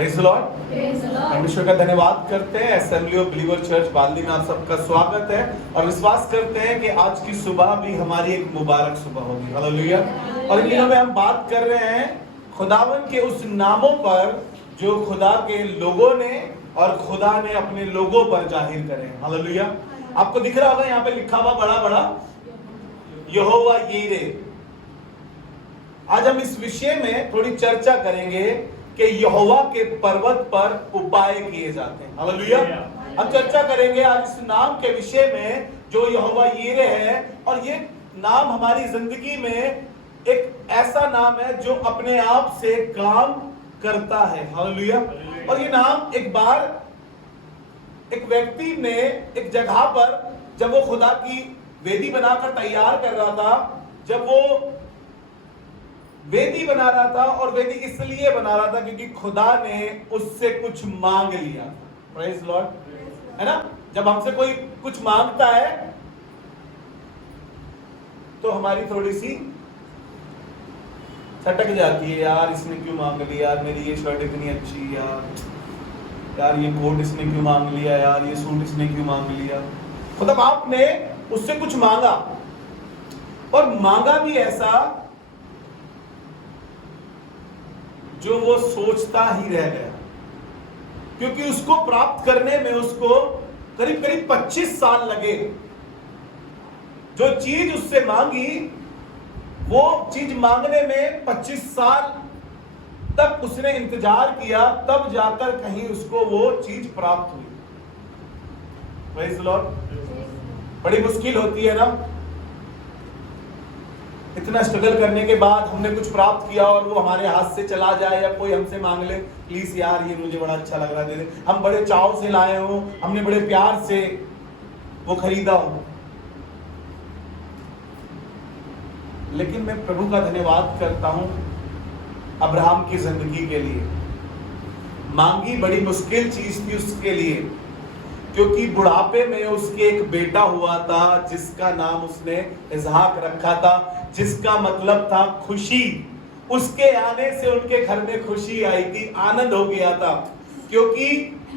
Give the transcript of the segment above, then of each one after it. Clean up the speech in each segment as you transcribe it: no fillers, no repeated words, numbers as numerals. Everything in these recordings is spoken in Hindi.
Praise the Lord. परमेश्वर का धन्यवाद करते हैं। Assembly of believer church Baldi में आप सबका स्वागत है और विश्वास करते हैं कि आज की सुबह भी हमारी एक मुबारक सुबह होगी। हालेलुया। और इन दिनों में हम बात कर रहे हैं खुदावन के उस नामों पर जो खुदा के लोगों ने और खुदा ने अपने लोगों पर जाहिर करे। हालेलुया। आपको दिख रहा होगा यहाँ पे लिखा हुआ बड़ा बड़ा यहोवा यीरे। आज हम इस विषय में थोड़ी चर्चा करेंगे कि यहोवा के पर्वत पर उपाय किए जाते हैं। हालेलुया। हम चर्चा करेंगे आज इस नाम के विषय में जो यहोवा यीरे है, और ये नाम हमारी जिंदगी में एक ऐसा नाम है जो अपने आप से काम करता है। हालेलुया। और ये नाम एक बार एक व्यक्ति ने एक जगह पर जब वो खुदा की वेदी बनाकर तैयार कर रहा था, जब वो वेदी बना रहा था, और वेदी इसलिए बना रहा था क्योंकि खुदा ने उससे कुछ मांग लिया था। Praise Lord. है ना, जब हमसे कोई कुछ मांगता है तो हमारी थोड़ी सी छटक जाती है, यार इसने क्यों मांग लिया, यार मेरी ये शर्ट इतनी अच्छी, यार ये कोट इसने क्यों मांग लिया, यार ये सूट इसने क्यों मांग लिया। मतलब आपने उससे कुछ मांगा, और मांगा भी ऐसा जो वो सोचता ही रह गया, क्योंकि उसको प्राप्त करने में उसको करीब करीब 25 साल लगे। जो चीज उससे मांगी वो चीज मांगने में 25 साल तक उसने इंतजार किया, तब जाकर कहीं उसको वो चीज प्राप्त हुई। Praise the Lord. बड़ी मुश्किल होती है ना, इतना स्ट्रगल करने के बाद हमने कुछ प्राप्त किया और वो हमारे हाथ से चला जाए, या कोई हमसे मांग ले प्लीज यार ये मुझे बड़ा अच्छा लग रहा है, दे दे। हम बड़े चाव से लाए हो, हमने बड़े प्यार से वो खरीदा हो, लेकिन मैं प्रभु का धन्यवाद करता हूं अब्राहम की जिंदगी के लिए। मांगी बड़ी मुश्किल चीज थी उसके लिए, क्योंकि बुढ़ापे में उसके एक बेटा हुआ था जिसका नाम उसने इसहाक रखा था, जिसका मतलब था खुशी। उसके आने से उनके घर में खुशी आई थी, आनंद हो गया था, क्योंकि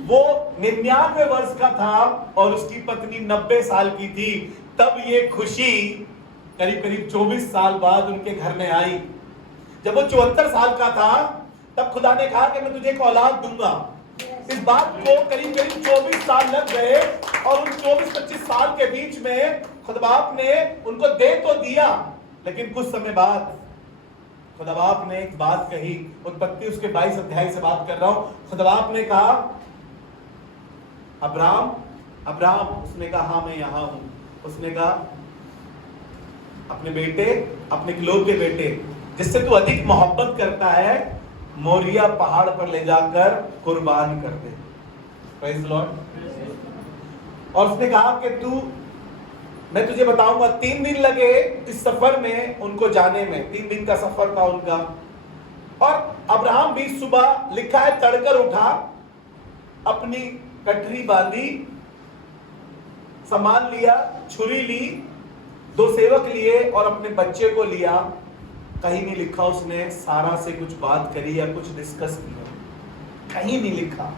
वो 99 वर्ष का था और उसकी पत्नी 90 साल की थी। तब ये खुशी करीब करीब 24 साल बाद उनके घर में आई। जब वो 74 साल का था तब खुदा ने कहा कि मैं तुझे एक औलाद दूंगा। इस बात को करीब करीब 24 साल लग गए, और उन 24-25 साल के बीच में खुदा बाप ने उनको दे तो दिया, लेकिन कुछ समय बाद खुदा बाप ने एक बात कही। उत्पत्ति उसके 22 अध्याय से बात कर रहा हूं। खुदा बाप ने कहा अब्राहम, अब्राहम। उसने कहा हाँ मैं यहां हूं। उसने कहा अपने बेटे, अपने इकलौते बेटे जिससे तू अधिक मोहब्बत करता है, मोरिया पहाड़ पर ले जाकर कुर्बान कर दे। Praise the Lord. और उसने कहा कि मैं तुझे बताऊंगा। 3 दिन लगे इस सफर में उनको जाने में, 3 दिन का सफर था उनका। और अब्राहम भी सुबह लिखा है तड़कर उठा, अपनी कटरी बांधी, सामान लिया, छुरी ली, 2 सेवक लिए और अपने बच्चे को लिया। कहीं नहीं लिखा उसने सारा से कुछ बात करी या कुछ डिस्कस किया, कहीं नहीं लिखा।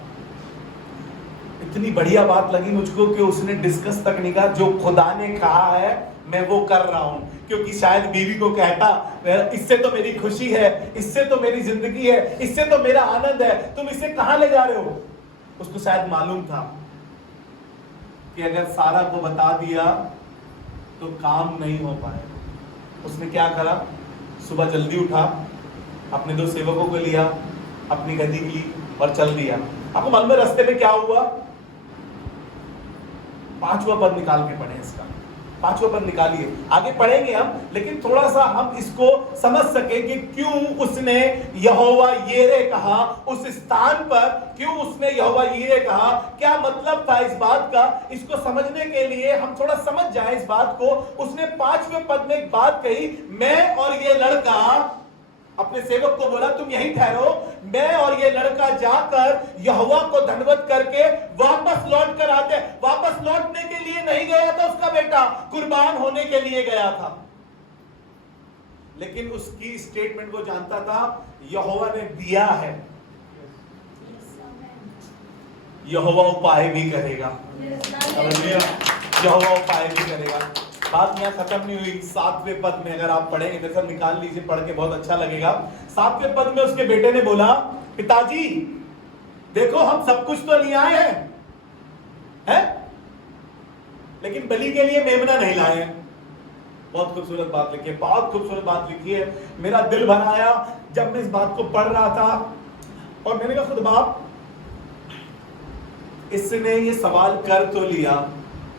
इतनी बढ़िया बात लगी मुझको कि उसने डिस्कस तक नहीं कहा। जो खुदा ने कहा है मैं वो कर रहा हूं, क्योंकि शायद बीवी को कहता इससे तो मेरी खुशी है, इससे तो मेरी जिंदगी है, इससे तो मेरा आनंद है, तुम इसे कहां ले जा रहे हो। उसको शायद मालूम था कि अगर सारा को बता दिया तो काम नहीं हो पाएगा। उसने क्या करा, सुबह जल्दी उठा, अपने 2 सेवकों को लिया, अपनी गद्दी ली और चल दिया। आपको मालूम है रास्ते में क्या हुआ? 5वां पद निकाल के पढ़े इसका। 5वां पद निकालिए, आगे पढ़ेंगे हम, लेकिन थोड़ा सा हम इसको समझ सके कि क्यों उसने यहोवा यीरे कहा उस स्थान पर, क्यों उसने यहोवा यीरे कहा, क्या मतलब था इस बात का। इसको समझने के लिए हम थोड़ा समझ जाएं इस बात को। उसने 5वें पद में एक बात कही, मैं और ये लड़का, अपने सेवक को बोला तुम यहीं ठहरो, मैं और ये लड़का जाकर यहोवा को धन्यवाद करके वापस लौट कर आते। वापस लौटने के लिए नहीं गया था उसका बेटा, कुर्बान होने के लिए गया था। लेकिन उसकी स्टेटमेंट वो जानता था यहोवा ने दिया है, यहोवा उपाय भी करेगा। हालेलुया, यहोवा उपाय भी करेगा। बात यहाँ खत्म नहीं हुई। 7वें पद में अगर आप पढ़ेंगे, जैसा निकाल लीजिए, पढ़ के बहुत अच्छा लगेगा। 7वें पद में उसके बेटे ने बोला, पिताजी देखो हम सब कुछ तो ले आए हैं, लेकिन बलि के लिए मेमना नहीं लाए हैं। बहुत खूबसूरत बात लिखी है, बहुत खूबसूरत बात लिखी है। मेरा दिल भर आया जब मैं इस बात को पढ़ रहा था, और मैंने कहा खुद बाप, इसने ये सवाल कर तो लिया,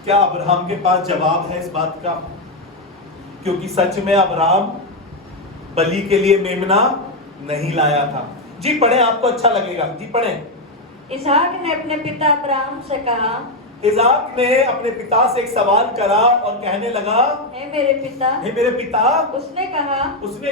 क्या अब्राहम के पास जवाब है इस बात का? क्योंकि सच में अब्राहम बलि के लिए मेमना नहीं लाया था। जी पढ़े, आपको अच्छा लगेगा। जी पढ़े। इसहाक ने अपने पिता अब्राहम से कहा, इसहाक ने अपने पिता से एक सवाल करा और कहने लगा, हे मेरे पिता। हे मेरे पिता। उसने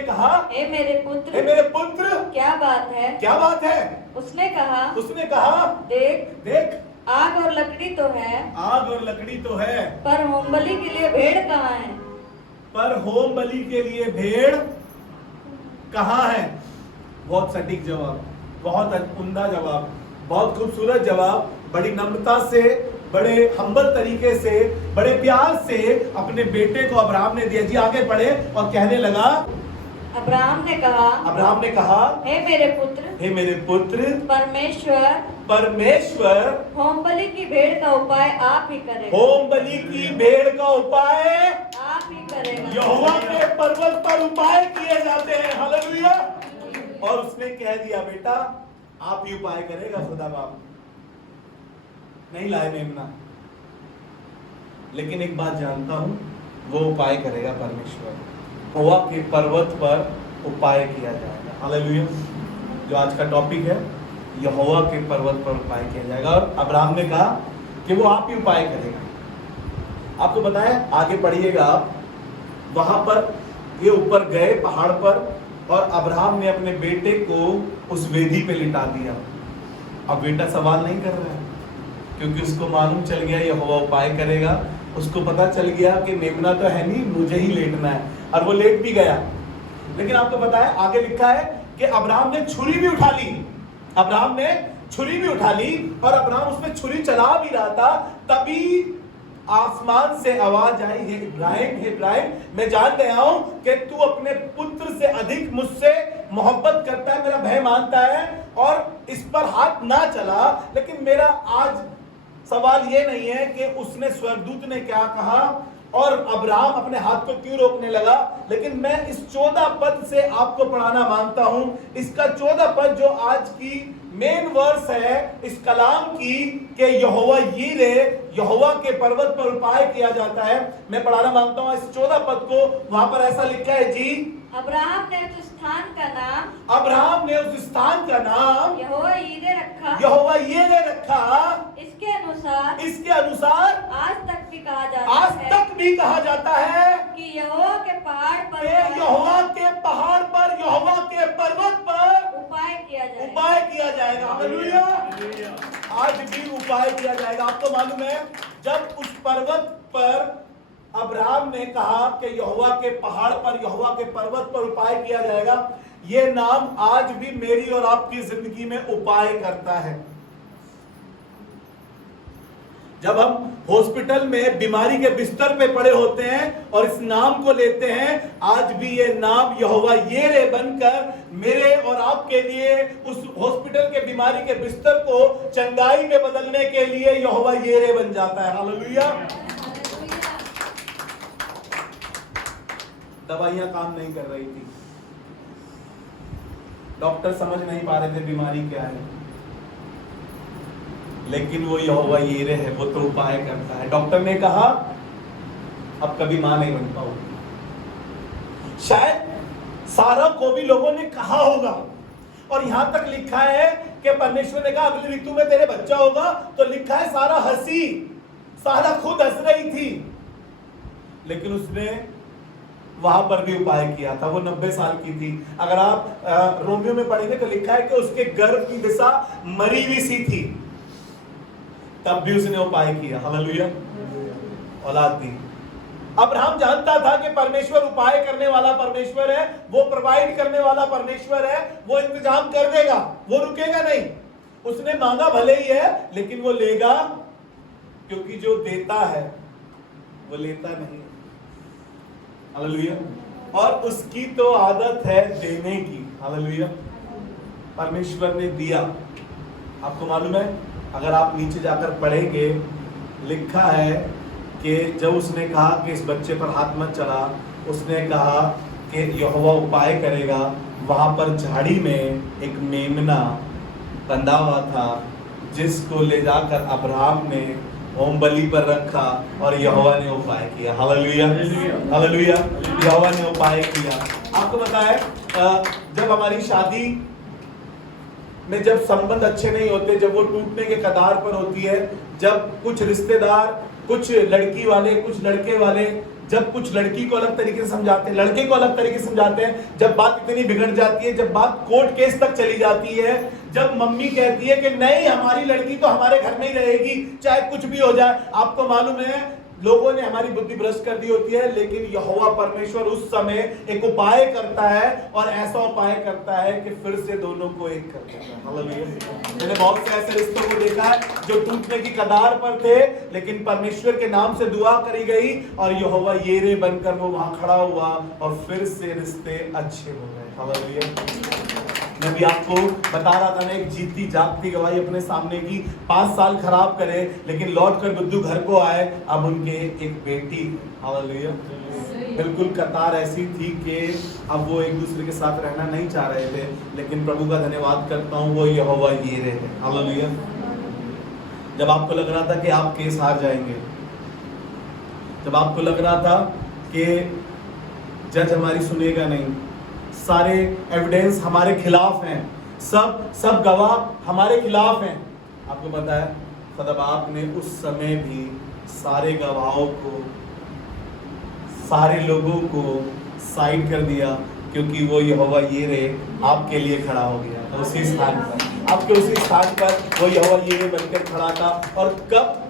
कहा, हे मेरे पुत्र। हे मेरे पुत्र। क्या बात है? क्या बात है? उसने कहा, देख आग और लकड़ी तो है, आग और लकड़ी तो है, पर होम बलि के लिए भेड़ कहाँ है? पर होम बलि के लिए भेड़ कहाँ है? बहुत सटीक जवाब, बहुत उम्दा जवाब, बहुत खूबसूरत जवाब। बड़ी नम्रता से, बड़े हम्बल तरीके से, बड़े प्यार से अपने बेटे को अब्राहम ने दिया। जी आगे बढ़े और कहने लगा, अब्राहम ने कहा, हे मेरे पुत्र, परमेश्वर होम बलि की भेड़ का उपाय आप ही करेगा। होम बलि की भेड़ का उपाय आप ही करेगा। यहोवा के पर्वत पर उपाय किए जाते हैं। हालेलुया। और उसने कह दिया, बेटा आप ही उपाय करेगा। खुदा बाप नहीं लाए मेमना, लेकिन एक बात जानता हूं, वो उपाय करेगा परमेश्वर। यहोवा के पर्वत पर उपाय किया जाएगा। हालेलुया। जो आज का टॉपिक है, यहोवा के पर्वत पर उपाय किया जाएगा। और अब्राहम ने कहा कि वो आप ही उपाय करेगा। आपको बताया, आगे पढ़िएगा आप, वहां पर ये ऊपर गए पहाड़ पर, और अब्राहम ने अपने बेटे को उस वेदी पे लिटा दिया। अब बेटा सवाल नहीं कर रहा है, क्योंकि उसको मालूम चल गया यहोवा उपाय करेगा। उसको पता चल गया कि मेमना तो है नहीं, मुझे ही लेटना है, और वो लेट भी गया। लेकिन आपको बताया, आगे लिखा है कि अब्राहम ने छुरी भी उठा ली। अब्राहम ने छुरी भी उठा ली, और अब्राहम उसमें छुरी चला भी रहा था, तभी आसमान से आवाज आई, हे इब्राहिम, हे इब्राहिम, मैं जान गया हूं कि तू अपने पुत्र से अधिक मुझसे मोहब्बत करता है, मेरा भय मानता है, और इस पर हाथ ना चला। लेकिन मेरा आज सवाल ये नहीं है कि उसने स्वर्गदूत ने क्या कहा और अब्राहम अपने हाथ को क्यों रोकने लगा, लेकिन मैं इस 14 पद से आपको पढ़ाना मांगता हूं। इसका 14 पद जो आज की मेन वर्स है इस कलाम की, कि यहोवा यीरे, यहोवा के पर्वत पर उपाय किया जाता है। मैं पढ़ाना मांगता हूं इस 14 पद को। वहां पर ऐसा लिखा है, जी अब्राहम ने उस स्थान का नाम यहोवा यीरे रखा। यहोवा यीरे रखा। इसके अनुसार आज तक भी कहा जाता है कि यहोवा के पहाड़ पर, यहोवा के पर्वत पर उपाय किया जाएगा। हालेलुया। आज भी उपाय किया जाएगा। आपको मालूम है, जब उस पर्वत पर अब्राहम ने कहा कि यहोवा के पहाड़ पर, यहोवा के पर्वत पर उपाय किया जाएगा, ये नाम आज भी मेरी और आपकी जिंदगी में उपाय करता है। जब हम हॉस्पिटल में बीमारी के बिस्तर पे पड़े होते हैं और इस नाम को लेते हैं, आज भी ये नाम यहोवा यीरे बनकर मेरे और आपके लिए उस हॉस्पिटल के बीमारी के बिस्तर को चंगाई में बदलने के लिए यहोवा यीरे बन जाता है। हालेलुया। दवाइयां काम नहीं कर रही थी, डॉक्टर समझ नहीं पा रहे थे बीमारी क्या है, लेकिन वो यहोवा यीरे है, वो तो उपाय करता है। डॉक्टर ने कहा अब कभी मां नहीं बन पाओगी। शायद सारा को भी लोगों ने कहा होगा, और यहां तक लिखा है कि परमेश्वर ने कहा अगली ऋतु में तेरे बच्चा होगा, तो लिखा है सारा हंसी, सारा खुद हंस रही थी, लेकिन उसने वहां पर भी उपाय किया था। वो 90 साल की थी। अगर आप रोमियो में पढ़ेंगे तो लिखा है कि उसके गर्भ की दिशा मरी हुई सी थी, तब भी उसने उपाय किया। हालेलुया। औलाद दी। अब्राहम जानता था कि परमेश्वर उपाय करने वाला परमेश्वर है, वो प्रोवाइड करने वाला परमेश्वर है, वो इंतजाम कर देगा, वो रुकेगा नहीं। उसने मांगा भले ही है, लेकिन वो लेगा, क्योंकि जो देता है वो लेता नहीं। हालेलुया। और उसकी तो आदत है देने की। हालेलुया। परमेश्वर ने दिया। आपको मालूम है, अगर आप नीचे जाकर पढ़ेंगे, लिखा है कि जब उसने कहा कि इस बच्चे पर हाथ मत चला, उसने कहा कि यहोवा उपाय करेगा। वहां पर झाड़ी में एक मेमना बंधा हुआ था, जिसको ले जाकर अब्राहम ने होम बलि पर रखा और यहोवा ने उपाय किया। Hallelujah, hallelujah. यहोवा ने उपाय किया। आपको पता है, जब हमारी शादी में जब संबंध अच्छे नहीं होते, जब वो टूटने के कगार पर होती है, जब कुछ रिश्तेदार, कुछ लड़की वाले, कुछ लड़के वाले, जब कुछ लड़की को अलग तरीके से समझाते हैं, लड़के को अलग तरीके से समझाते हैं, जब बात इतनी बिगड़ जाती है, जब बात कोर्ट केस तक चली जाती है, जब मम्मी कहती है कि नहीं हमारी लड़की तो हमारे घर में ही रहेगी चाहे कुछ भी हो जाए। आपको मालूम है, लोगों ने हमारी बुद्धि भ्रष्ट कर दी होती है, लेकिन यहोवा परमेश्वर उस समय एक उपाय करता है, और ऐसा उपाय करता है कि फिर से दोनों को एक कर देता है। हालेलुया। मैंने बहुत से ऐसे रिश्तों को देखा है जो टूटने की कगार पर थे, लेकिन परमेश्वर के नाम से दुआ करी गई और यहोवा येरे बनकर वो वहां खड़ा हुआ और फिर से रिश्ते अच्छे हो गए। हालेलुया। मैं भी आपको बता रहा था ना, एक जीती जागती गवाही अपने सामने की। 5 साल खराब करे, लेकिन लौट कर बुद्धू घर को आए। अब उनके एक बेटी, हालेलुया, बिल्कुल कतार ऐसी थी कि अब वो एक दूसरे के साथ रहना नहीं चाह रहे थे, लेकिन प्रभु का धन्यवाद करता हूँ, वो यहोवा यीरे है। हालेलुया। जब आपको लग रहा था कि आप केस हार जाएंगे, जब आपको लग रहा था कि जज हमारी सुनेगा नहीं, सारे एविडेंस हमारे खिलाफ हैं, सब गवाह हमारे खिलाफ हैं, आपको पता है, तब आपने उस समय भी सारे गवाहों को, सारे लोगों को साइड कर दिया, क्योंकि वो यहोवा यीरे आपके लिए खड़ा हो गया। उसी स्थान पर, आपके उसी स्थान पर वो यहोवा यीरे बनकर खड़ा था। और कब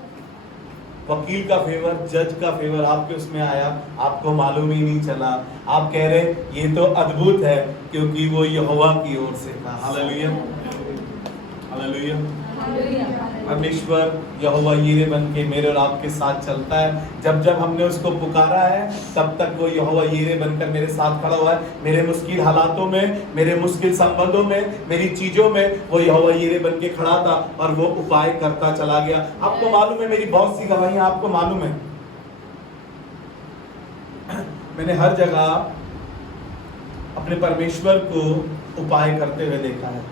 वकील का फेवर, जज का फेवर आपके उसमें आया, आपको मालूम ही नहीं चला। आप कह रहे ये तो अद्भुत है, क्योंकि वो यहोवा की ओर से था। Hallelujah, hallelujah. परमेश्वर यहोवा यीरे बन के मेरे और आपके साथ चलता है। जब जब हमने उसको पुकारा है, तब तक वो यहोवा यीरे बनकर मेरे साथ खड़ा हुआ है। मेरे मुश्किल हालातों में, मेरे मुश्किल संबंधों में, मेरी चीजों में वो यहोवा यीरे बन के खड़ा था और वो उपाय करता चला गया। आपको मालूम है, मेरी बहुत सी गवाहियां आपको मालूम है, मैंने हर जगह अपने परमेश्वर को उपाय करते हुए देखा है।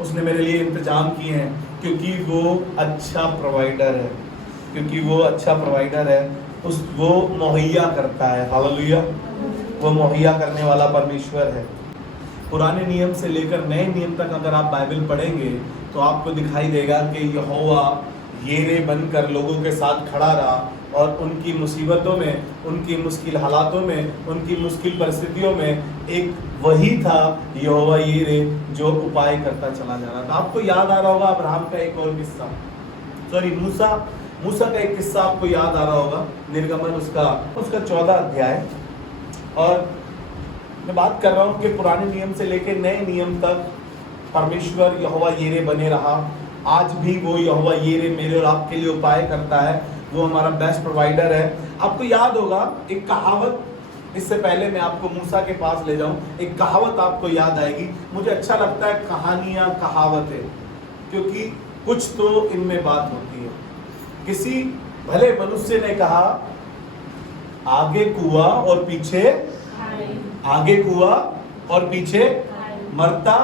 उसने मेरे लिए इंतजाम किए हैं, क्योंकि वो अच्छा प्रोवाइडर है, क्योंकि वो अच्छा प्रोवाइडर है। वो मुहैया करता है। हालेलुया। वो मुहैया करने वाला परमेश्वर है। पुराने नियम से लेकर नए नियम तक अगर आप बाइबल पढ़ेंगे, तो आपको दिखाई देगा कि यहोवा यीरे बनकर लोगों के साथ खड़ा रहा और उनकी मुसीबतों में, उनकी मुश्किल हालातों में, उनकी मुश्किल परिस्थितियों में एक वही था यहोवा यीरे जो उपाय करता चला जा रहा था। आपको याद आ रहा होगा अब्राहम का एक और किस्सा, सॉरी मूसा का एक किस्सा आपको याद आ रहा होगा, निर्गमन उसका 14 अध्याय। और मैं बात कर रहा हूँ कि पुराने नियम से लेकर नए नियम तक परमेश्वर यहोवा यीरे बने रहा। आज भी वो यहोवा यीरे मेरे और आपके लिए उपाय करता है। वो हमारा बेस्ट प्रोवाइडर है। आपको याद होगा एक कहावत, इससे पहले मैं आपको मूसा के पास ले जाऊं, एक कहावत आपको याद आएगी। मुझे अच्छा लगता है कहानियां, कहावतें, क्योंकि कुछ तो इनमें बात होती है। किसी भले मनुष्य ने कहा, आगे कुआं और पीछे, आगे कुआं और पीछे मरता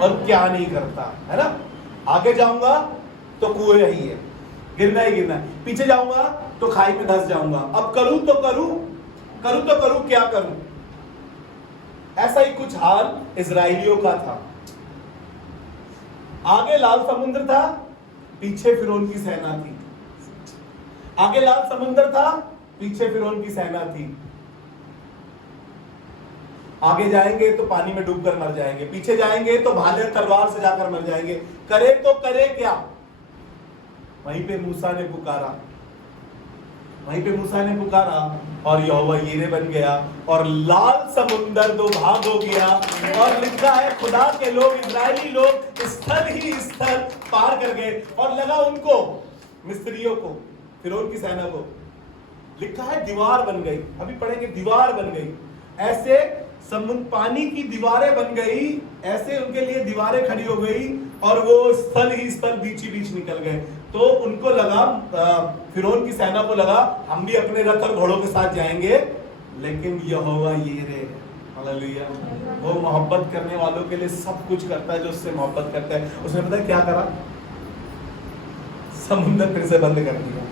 और क्या नहीं करता, है ना। आगे जाऊंगा तो कुएं ही है, गिरना ही गिरना है, पीछे जाऊंगा तो खाई में धंस जाऊंगा, अब करूं तो करूं क्या करूं। ऐसा ही कुछ हाल इजराइलियों का था। आगे लाल समुद्र था, पीछे फिरौन की सेना थी। आगे लाल समुद्र था, पीछे फिरौन की सेना थी। आगे जाएंगे तो पानी में डूबकर मर जाएंगे, पीछे जाएंगे तो भाले तलवार से जाकर मर जाएंगे। करे तो करे क्या। वहीं पे मूसा ने पुकारा, वहीं पे मूसा ने पुकारा और यहोवा यीरे बन गया और लाल समुंदर दो भाग हो गया। और लिखा है खुदा के लोग, इजरायली लोग स्थल ही स्थल पार कर गए। और लगा उनको, मिस्रियों को, फिरौन की सेना को, लिखा है दीवार बन गई। अभी पढ़ेंगे, दीवार बन गई। ऐसे समुद्र पानी की दीवारें बन गई, ऐसे उनके लिए दीवारें खड़ी हो गई और वो स्थल ही स्थल बीच ही बीच निकल गए। तो उनको लगा, फिरौन की सेना को लगा हम भी अपने रथ और घोड़ों के साथ जाएंगे, लेकिन यहोवा यीरे है। हालेलुया। वो मोहब्बत करने वालों के लिए सब कुछ करता है जो उससे मोहब्बत करता है। उसने पता है क्या करा? समुद्र फिर से बंद कर दिया,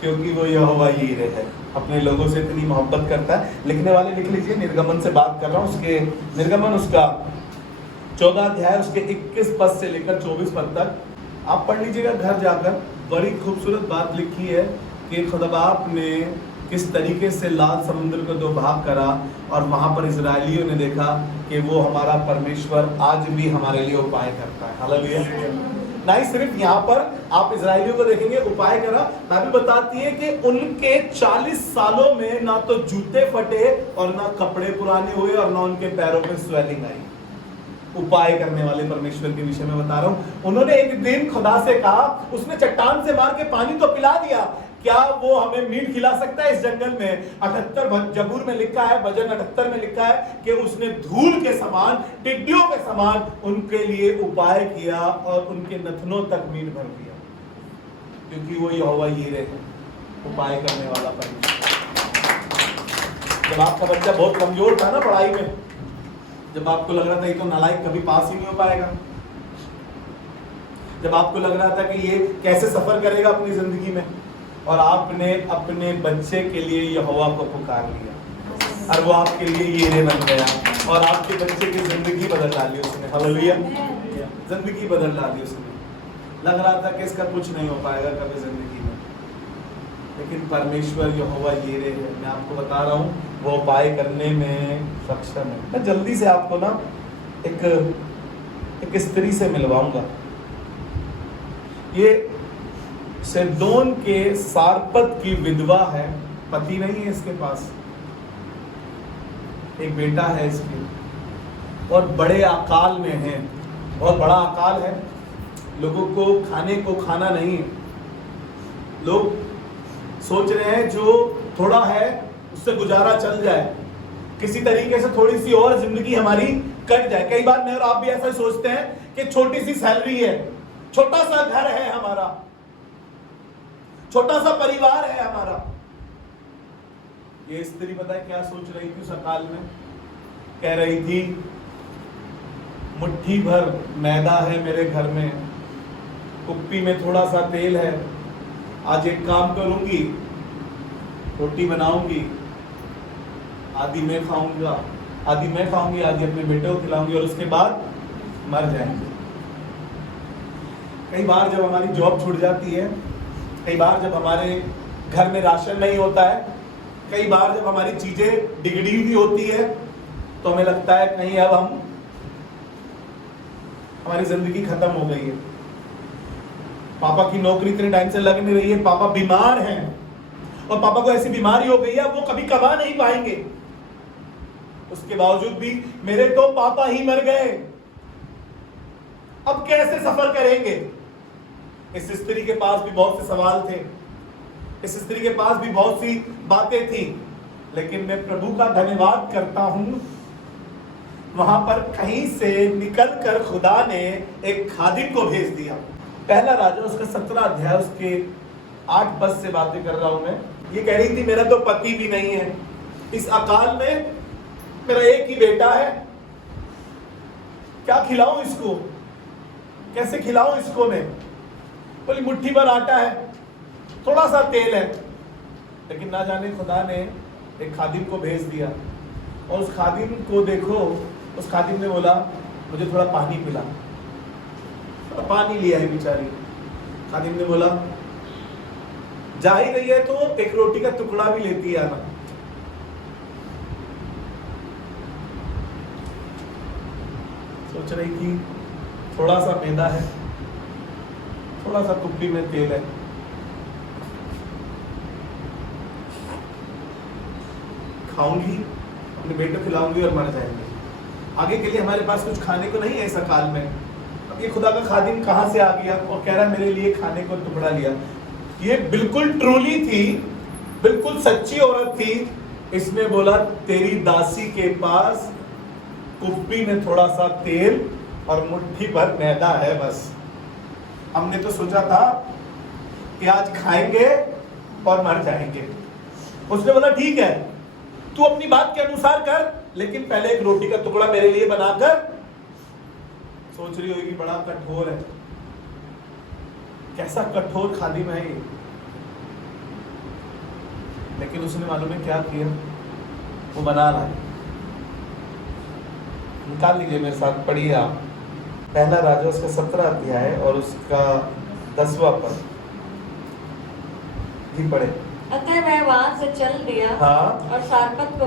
क्योंकि वो यहोवा यीरे है, अपने लोगों से इतनी मोहब्बत करता है। लिखने वाले लिख लीजिए, निर्गमन से बात कर रहा हूं, उसके निर्गमन उसका 14 अध्याय उसके 21 पद से लेकर 24 पद तक आप पढ़ लीजिएगा घर जाकर। बड़ी खूबसूरत बात लिखी है कि खुदाबाप ने किस तरीके से लाल समुद्र को दो भाग करा और वहां पर इजरायलियों ने देखा कि वो हमारा परमेश्वर आज भी हमारे लिए उपाय करता है। हालेलुया। नहीं सिर्फ यहाँ पर आप इजरायलियों को देखेंगे उपाय करा, बाइबल बताती है कि उनके 40 सालों में ना तो जूते फटे और ना कपड़े पुराने हुए और ना उनके पैरों में स्वेलिंग आई। उपाय करने वाले परमेश्वर के विषय में बता रहा हूं। उन्होंने एक दिन खुदा से कहा, उसने चट्टान से मार के पानी तो पिला दिया, क्या वो हमें मीट खिला सकता है इस जंगल में? 78 जबूर में लिखा है, भजन 78 में लिखा है कि उसने धूल के समान, टिड्डियों के समान उनके लिए उपाय किया और उनके नथनों तक मीट भर दिया, क्योंकि वो यहोवा यीरे है, उपाय करने वाला परमेश्वर। जब आपका बच्चा बहुत कमजोर था ना पढ़ाई में, जब आपको लग रहा था ये तो नालायक कभी पास ही नहीं हो पाएगा, जब आपको लग रहा था कि ये कैसे सफर करेगा अपनी जिंदगी में, और आपने अपने बच्चे के लिए यहोवा को पुकार लिया और वो आपके लिए यीरे बन गया और आपके बच्चे की जिंदगी बदल डाली उसने। हालेलुया। जिंदगी बदल डाली उसने। लग रहा था कि इसका कुछ नहीं हो पाएगा कभी जिंदगी में, लेकिन परमेश्वर यहोवा यीरे है। मैं आपको बता रहा हूँ वो उपाय करने में सक्षम है। मैं जल्दी से आपको ना एक स्त्री से मिलवाऊंगा। ये सिदोन के सारपत की विधवा है, पति नहीं है इसके पास, एक बेटा है इसके और बड़े अकाल में है, बहुत बड़ा अकाल है। लोगों को खाने को खाना नहीं, लोग सोच रहे हैं जो थोड़ा है उससे गुजारा चल जाए, किसी तरीके से थोड़ी सी और जिंदगी हमारी कट जाए। कई बार मैं और आप भी ऐसा सोचते हैं कि छोटी सी सैलरी है, छोटा सा घर है हमारा, छोटा सा परिवार है हमारा। ये स्त्री पता है क्या सोच रही थी उस अकाल में? कह रही थी मुट्ठी भर मैदा है मेरे घर में, कुप्पी में थोड़ा सा तेल है, आज एक काम करूंगी, रोटी बनाऊंगी, आधी मैं खाऊंगा, आधी मैं खाऊंगी, आधी अपने बेटे को खिलाऊंगी और उसके बाद मर जाएंगे। कई बार जब हमारी जॉब छूट जाती है, कई बार जब हमारे घर में राशन नहीं होता है, कई बार जब हमारी चीजें बिगड़ी हुई होती है, तो हमें लगता है कहीं अब हमारी जिंदगी खत्म हो गई है। पापा की नौकरी इतने टाइम से लग नहीं रही है, पापा बीमार हैं और पापा को ऐसी बीमारी हो गई है वो कभी कमा नहीं पाएंगे। उसके बावजूद भी मेरे तो पापा ही मर गए, अब कैसे सफर करेंगे? इस स्त्री के पास भी बहुत से सवाल थे, इस स्त्री के पास भी बहुत सी बातें थी, लेकिन मैं प्रभु का धन्यवाद करता हूं, वहां पर कहीं से निकलकर खुदा ने एक खादिम को भेज दिया। पहला राजा उसका 17 अध्याय उसके 8 पद से बातें कर रहा हूं मैं। ये कह रही थी मेरा तो पति भी नहीं है, इस अकाल में मेरा एक ही बेटा है, क्या खिलाऊं इसको, कैसे खिलाऊं इसको मैं? बोली मुट्ठी भर आटा है, थोड़ा सा तेल है, लेकिन ना जाने खुदा ने एक खादिम को भेज दिया और उस खादिम को देखो, उस खादिम ने बोला मुझे थोड़ा पानी पिला, थोड़ा पानी लिया है बेचारी। खादिम ने बोला जा ही रही है तो एक रोटी का टुकड़ा भी लेती है ना। सोच रही थी थोड़ा सा मैदा है, थोड़ा सा कुप्पी में तेल है, खाऊंगी, अपने बेटे को खिलाऊंगी और मर जाएंगे। आगे के लिए हमारे पास कुछ खाने को नहीं है इस अकाल में। अब ये खुदा का खादिम कहाँ से आ गया और कह रहा मेरे लिए खाने को टुकड़ा लिया। ये बिल्कुल ट्रूली थी, बिल्कुल सच्ची औरत थी। इसने बोला तेरी दासी के पास कुप्पी में थोड़ा सा तेल और मुट्ठी भर मैदा है बस। हमने तो सोचा था कि आज खाएंगे और मर जाएंगे। उसने बोला ठीक है, तू अपनी बात के अनुसार कर, लेकिन पहले एक रोटी का टुकड़ा मेरे लिए बनाकर। सोच रही होगी बड़ा कठोर है, कैसा कठोर खादिम है ये। लेकिन उसने मालूम है क्या किया, वो बना रहा है। निकाल लीजिए मेरे साथ, पढ़िए आप पहला राजा उसका 17 अध्याय और उसका 10वां पद ही पढ़े। अतः वह वहां से चल दिया हाँ। और सारपत को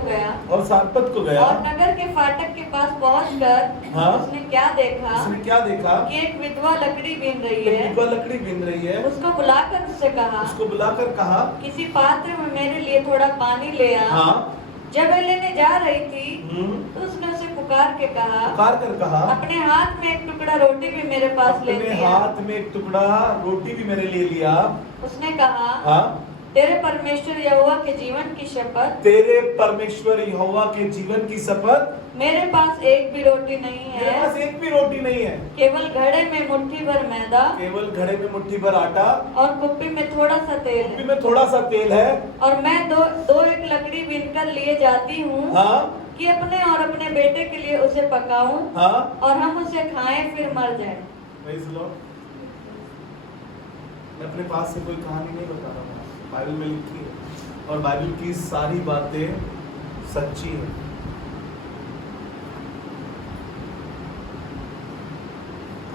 गया और नगर के फाटक के पास पहुंचकर हाँ। उसने क्या देखा कि एक विधवा लकड़ी बीन रही है। उसको बुलाकर कहा किसी पात्र में मेरे लिए थोड़ा पानी ले आ। हाँ। जब वह लेने जा रही थी तो उसने उसे पुकार कर कहा अपने हाथ में एक टुकड़ा रोटी भी मेरे पास ले लिया। हाथ में एक टुकड़ा रोटी भी मैंने ले लिया। उसने कहा हाँ? तेरे परमेश्वर यहोवा के जीवन की शपथ, तेरे परमेश्वर यहोवा के जीवन की शपथ, मेरे पास एक भी रोटी नहीं है। मेरे पास एक भी रोटी नहीं है। केवल घड़े में मुट्ठी भर मैदा, केवल घड़े में मुट्ठी भर आटा और कुप्पी में थोड़ा सा तेल है। और मैं दो एक लकड़ी बीनकर लिए जाती हूँ। हाँ? कि अपने और अपने बेटे के लिए उसे पकाऊं। हाँ? और हम उसे खाएं फिर मर जाएं। मैं अपने पास से कोई कहानी नहीं बता रहा हूँ, बाइबल में लिखी है और बाइबल की सारी बातें सच्ची है।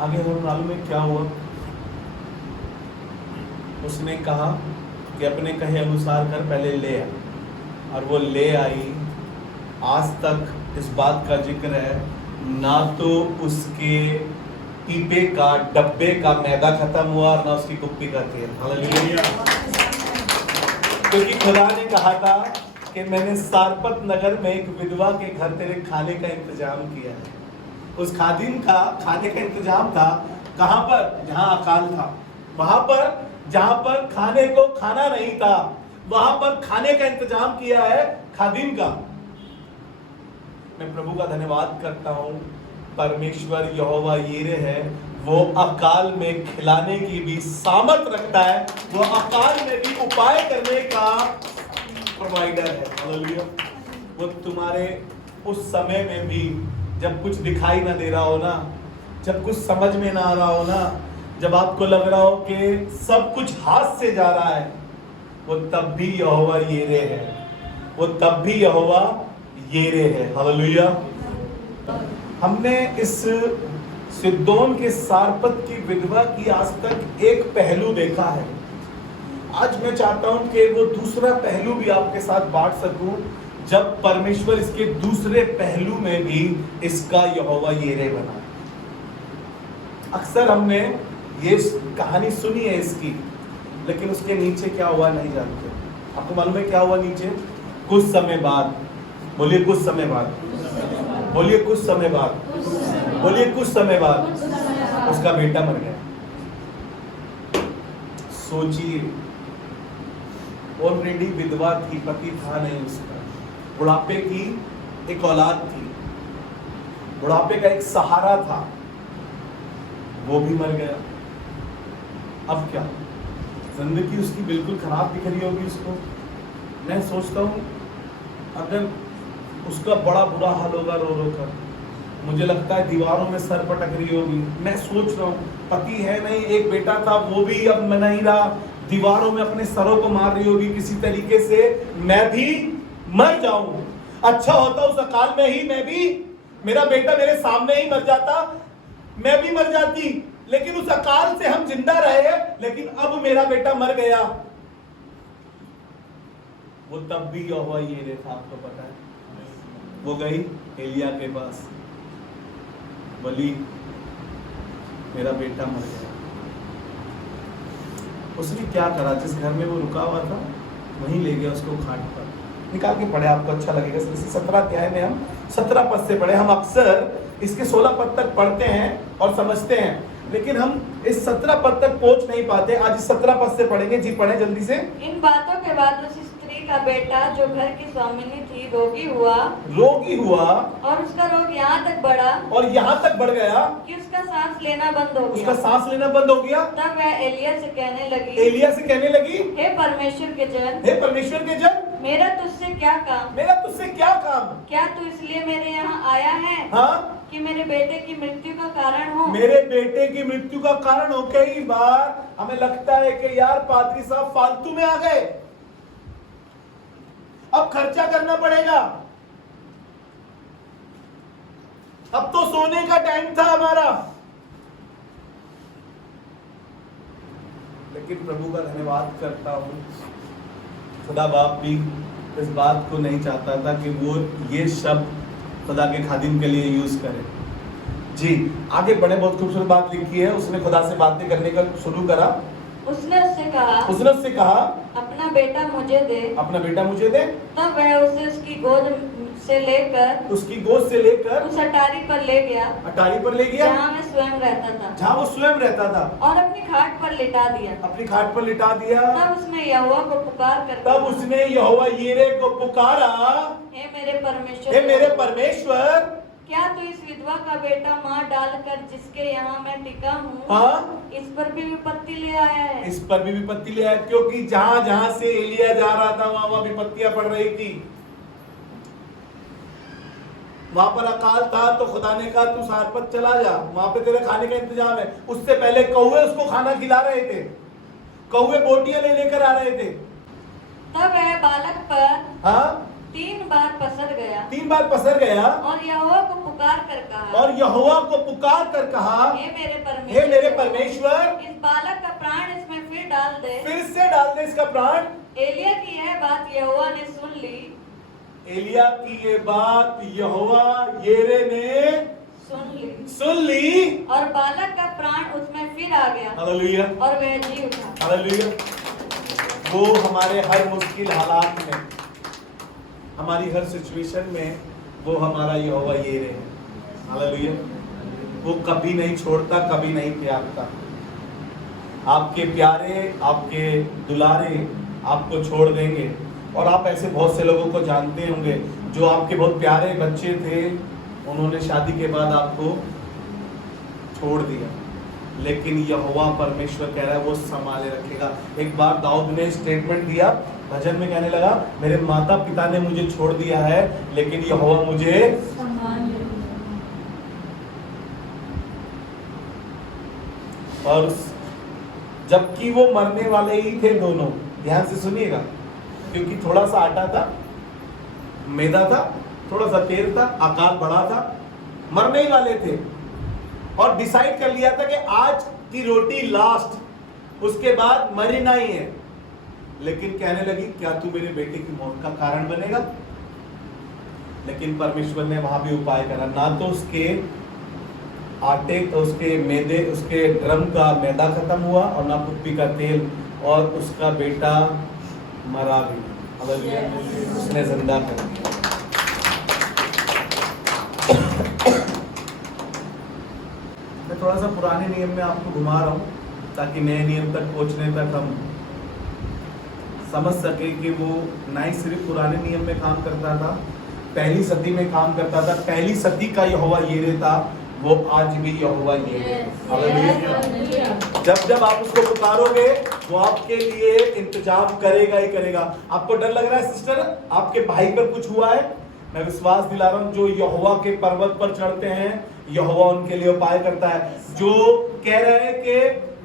आगे हमें मालूम है क्या हुआ। उसने कहा कि अपने कहे अनुसार कर, पहले ले आ, और वो ले आई। आज तक इस बात का जिक्र है, ना तो उसके पीपे का डब्बे का मैदा खत्म हुआ और ना उसकी कुप्पी का तेल। हालेलुया। क्योंकि खुदा ने कहा था कि मैंने सारपत नगर में एक विधवा के घर तेरे खाने का इंतजाम किया है। उस खादिम का खाने का इंतजाम था कहां पर, जहां अकाल था। वहां पर जहां पर खाने को खाना नहीं था, वहां पर खाने का इंतजाम किया है खादिम का। मैं प्रभु का धन्यवाद करता हूं, परमेश्वर यहोवा यीरे है, वो अकाल में खिलाने की भी सामर्थ रखता है, वो अकाल में भी उपाय करने का प्रोवाइडर है। हालेलुया। वो तुम्हारे उस समय में भी जब कुछ दिखाई ना दे रहा हो ना, जब कुछ समझ में ना आ रहा हो ना, जब आपको लग रहा हो कि सब कुछ हाथ से जा रहा है, वो तब भी यहोवा यीरे है, वो तब भी यहोवा यीरे है। हालेलुया। हमने इस सिदोन के सारपत की विधवा की आज तक एक पहलू देखा है। आज मैं चाहता हूं कि वो दूसरा पहलू भी आपके साथ बांट सकूं, जब परमेश्वर इसके दूसरे पहलू में भी इसका यहोवा यीरे बना। अक्सर हमने ये कहानी सुनी है इसकी, लेकिन उसके नीचे क्या हुआ नहीं जानते। आपको मालूम है क्या हुआ नीचे? कुछ समय बाद, बोलिए कुछ समय बाद, बोलिए कुछ समय बाद, बोलिए कुछ समय बाद उसका बेटा मर गया। सोचिए, ऑलरेडी विधवा थी, पति था नहीं उसका, बुढ़ापे की एक औलाद थी, बुढ़ापे का एक सहारा था, वो भी मर गया। अब क्या? जिंदगी उसकी बिल्कुल खराब दिख रही होगी उसको। मैं सोचता हूँ अगर उसका बड़ा बुरा हाल होगा रो रो कर, मुझे लगता है दीवारों में सर पटक रही होगी। मैं सोच रहा हूँ पति है नहीं, एक बेटा था वो भी अब नहीं रहा, दीवारों में अपने सरों को मार रही होगी किसी तरीके से, मैं भी मर जाऊं। अच्छा होता उस अकाल में ही मैं भी, मेरा बेटा मेरे सामने ही मर जाता, मैं भी मर जाती। लेकिन उस अकाल से हम जिंदा रहे, लेकिन अब मेरा बेटा मर गया। वो तब भी यहोवा यीरे था, आपको पता है। वो गई एलिया के पास, बोली मेरा बेटा मर गया। उसने क्या करा? जिस घर में वो रुका हुआ था वहीं ले गया उसको खाट पर, निकाल के पढ़े, आपको अच्छा लगेगा। 17 अध्याय में हम 17 पद से पढ़े। हम अक्सर इसके 16 पद तक पढ़ते हैं और समझते हैं, लेकिन हम इस 17 पद तक पहुंच नहीं पाते। आज इस 17 पद से पढ़ेंगे। जी पढ़े जल्दी से। इन बातों के बाद उस स्त्री का बेटा जो घर की स्वामिनी थी रोगी हुआ और उसका रोग यहाँ तक बढ़ गया कि उसका सांस लेना बंद हो गया। तब वह एलिया से कहने लगी, हे परमेश्वर के जन, मेरा तुझसे क्या काम? क्या तू इसलिए मेरे यहाँ आया है कि मेरे बेटे की मृत्यु का कारण हो? मेरे बेटे की मृत्यु का कारण हो। कई बार हमें लगता है कि यार पादरी साहब फालतू में आ गए, अब खर्चा करना पड़ेगा, अब तो सोने का टाइम था हमारा। लेकिन प्रभु का धन्यवाद करता हूं, खुदा बाप भी इस बात को नहीं चाहता था कि वो ये शब्द खुदा के खादिम के लिए यूज करे। जी आगे बढ़े। बहुत खूबसूरत बात लिखी है। उसने खुदा से बातें करने का शुरू करा। उसने उससे कहा अपना बेटा मुझे दे। तब वह उसे उसकी गोद से लेकर उस अटारी पर ले गया जहाँ वो स्वयं रहता था और अपनी खाट पर लिटा दिया। तब उसने यहोवा यीरे को पुकारा, हे मेरे परमेश्वर, क्या तू इस विधवा का बेटा मार डालकर जिसके यहाँ मैं टिका हूँ इस पर भी विपत्ति ले आया है? क्योंकि जहाँ जहाँ से एलिया जा रहा था वहाँ विपत्तियां पड़ रही थी। वहां पर अकाल था तो खुदा ने कहा तू सारपत चला जा, वहां पे तेरे खाने का इंतजाम है। उससे पहले कौवे उसको खाना खिला रहे थे, कौवे बोटियां लेकर आ रहे थे। तब वह बालक पर 3 बार पसर गया और यहोवा को पुकार कर कहा, हे मेरे परमेश्वर, इस बालक का प्राण इसमें फिर से डाल दे इसका प्राण। एलिया की यह बात यहोवा ने सुन ली और बालक का प्राण उसमें फिर आ गया हालेलुया और वह जी उठा। हालेलुया। वो हमारे हर मुश्किल हालात में, हमारी हर सिचुएशन में वो हमारा यहोवा यीरे है। हालेलुया। वो कभी नहीं छोड़ता, कभी नहीं त्यागता। आपके प्यारे, आपके दुलारे आपको छोड़ देंगे। और आप ऐसे बहुत से लोगों को जानते होंगे जो आपके बहुत प्यारे बच्चे थे, उन्होंने शादी के बाद आपको छोड़ दिया, लेकिन यहोवा परमेश्वर कह रहा है वो संभाले रखेगा। एक बार दाऊद ने स्टेटमेंट दिया, भजन में कहने लगा, मेरे माता पिता ने मुझे छोड़ दिया है लेकिन यहोवा मुझे और जबकि वो मरने वाले ही थे दोनों। ध्यान से सुनिएगा, क्योंकि थोड़ा सा आटा था, मैदा था, थोड़ा सा तेल था, आकार बड़ा था, मरने ही वाले थे और डिसाइड कर लिया था कि आज की रोटी लास्ट, उसके बाद मरना ही है। लेकिन कहने लगी क्या तू मेरे बेटे की मौत का कारण बनेगा? लेकिन परमेश्वर ने वहां भी उपाय करा। ना तो उसके आटे, उसके मैदे, उसके ड्रम का मैदा खत्म हुआ और ना कुप्पी का तेल, और उसका बेटा मरा भी। उसने जिंदा कर दिया। मैं थोड़ा सा पुराने नियम में आपको घुमा रहा हूँ ताकि नए नियम तक पहुंचने तक हम समझ सके कि वो ना ही सिर्फ पुराने नियम में काम करता था, पहली सदी में काम करता था। पहली सदी का यहोवा यीरे था, वो आज भी यहोवा यीरे। जब जब आप उसको पुकारोगे वो आपके लिए इंतजाम करेगा ही करेगा। आपको डर लग रहा है सिस्टर, आपके भाई पर कुछ हुआ है? मैं विश्वास दिला रहा हूँ, जो यहोवा के पर्वत पर चढ़ते हैं यहोवा उनके लिए उपाय करता है। जो कह रहे हैं कि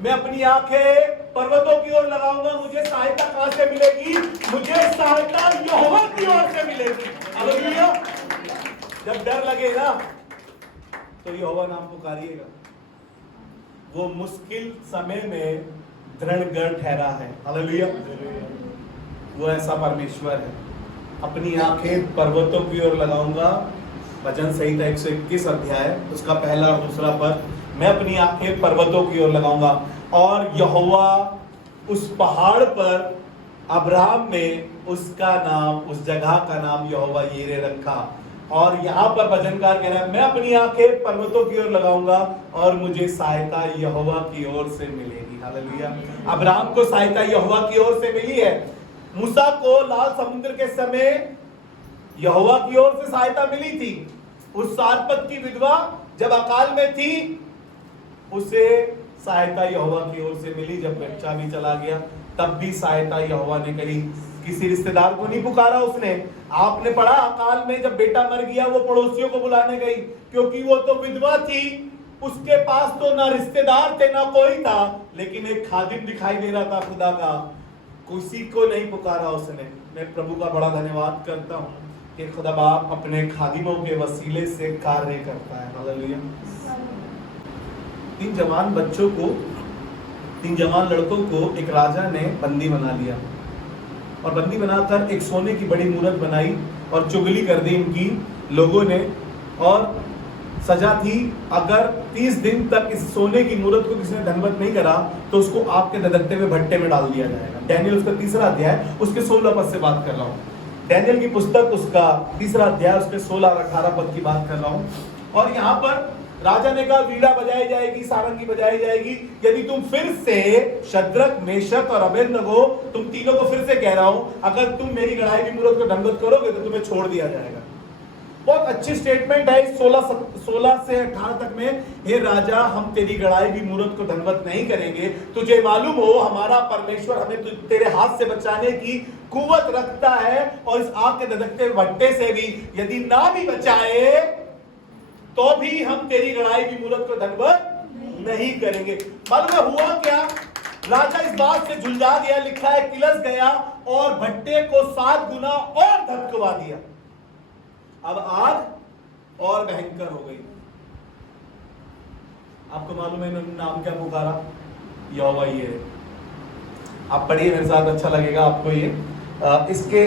मैं अपनी आंखें पर्वतों की ओर लगाऊंगा, मुझे सहायता कहां से मिलेगी? मुझे सहायता यहोवा की ओर से मिलेगी। हालेलुया। जब डर लगे ना तो यहोवा नाम पुकारिएगा। वो मुश्किल समय में दृढ़ गढ़ ठहरा है। हालेलुया। वो ऐसा परमेश्वर है। अपनी आंखें पर्वतों की ओर लगाऊंगा, भजन संहिता 121 अध्याय उसका पहला और दूसरा पद, मैं अपनी आंखें पर्वतों की ओर लगाऊंगा और यहोवा उस पहाड़ पर अब्राहम ने उसका नाम, उस जगह का नाम यहोवा यीरे रखा। और यहाँ पर भजनकार कह रहा है, मैं अपनी आंखें पर्वतों की ओर लगाऊंगा और मुझे सहायता यहोवा की ओर से मिलेगी। हालेलुया। अब्राहम को सहायता यहोवा की ओर से मिली है। मूसा को लाल समुद्र के समय यहोवा की ओर से सहायता मिली थी। उस सारपत की विधवा जब अकाल में थी, उसे सहायता यहोवा की ओर से मिली। जब बच्चा भी चला गया तब भी सहायता यहोवा ने करी। किसी रिश्तेदार को नहीं पुकारा उसने। आपने पढ़ा, अकाल में जब बेटा मर गया वो पड़ोसियों को बुलाने गई, क्योंकि वो तो विधवा थी, उसके पास तो ना रिश्तेदार थे ना कोई था, लेकिन एक खादिम दिखाई दे रहा था खुदा का। किसी को नहीं पुकारा उसने। मैं प्रभु का बड़ा धन्यवाद करता हूँ कि खुदा बाप अपने खादिमों के वसीले से कार्य करता है। हालेलुया। 3 जवान बच्चों को, 3 जवान लड़कों को एक राजा ने बंदी बना लिया और बंदी बनाकर एक सोने की बड़ी मूरत बनाई और चुगली कर दी इनकी लोगों ने। और सजा थी, अगर 30 दिन तक इस सोने की मूरत को किसी ने दंडवत नहीं करा तो उसको आग के धधकते हुए भट्टे में डाल दिया जाएगा। डैनियल उसका 3रा अध्याय उसके 16 पद से बात कर रहा हूँ। डैनियल की पुस्तक उसका 3रा अध्याय उसके 16 और 18 पद की बात कर रहा हूँ। और यहाँ पर राजा ने कहा, वीणा बजाई जाएगी, सारंगी बजाई जाएगी, यदि तुम फिर से शद्रक, मेशक और अबेदनगो, तुम तीनों को फिर से कह रहा हूं, अगर तुम मेरी गढ़ाई की मूरत को दंडवत करोगे तो तुम्हें छोड़ दिया जाएगा। बहुत अच्छी स्टेटमेंट है 16 से 18 तक में। हे राजा, हम तेरी गढ़ाई की मूरत को दंडवत नहीं करेंगे। तुझे मालूम हो हमारा परमेश्वर हमें तेरे हाथ से बचाने की कुवत रखता है, और इस आग के धधकते भट्टे से भी यदि ना भी बचाए तो भी हम तेरी गढ़ाई की मूरत को दंडवत नहीं करेंगे। मालूम है हुआ क्या? राजा इस बात से झुलझा गया, लिखा है किलस गया और भट्टे को 7 गुना और धधकवा दिया। अब आग और भयंकर हो गई। आपको मालूम है इन्होंने नाम क्या पुकारा? यहोवा यीरे। आप पढ़िए मेरे साथ, अच्छा लगेगा आपको ये। इसके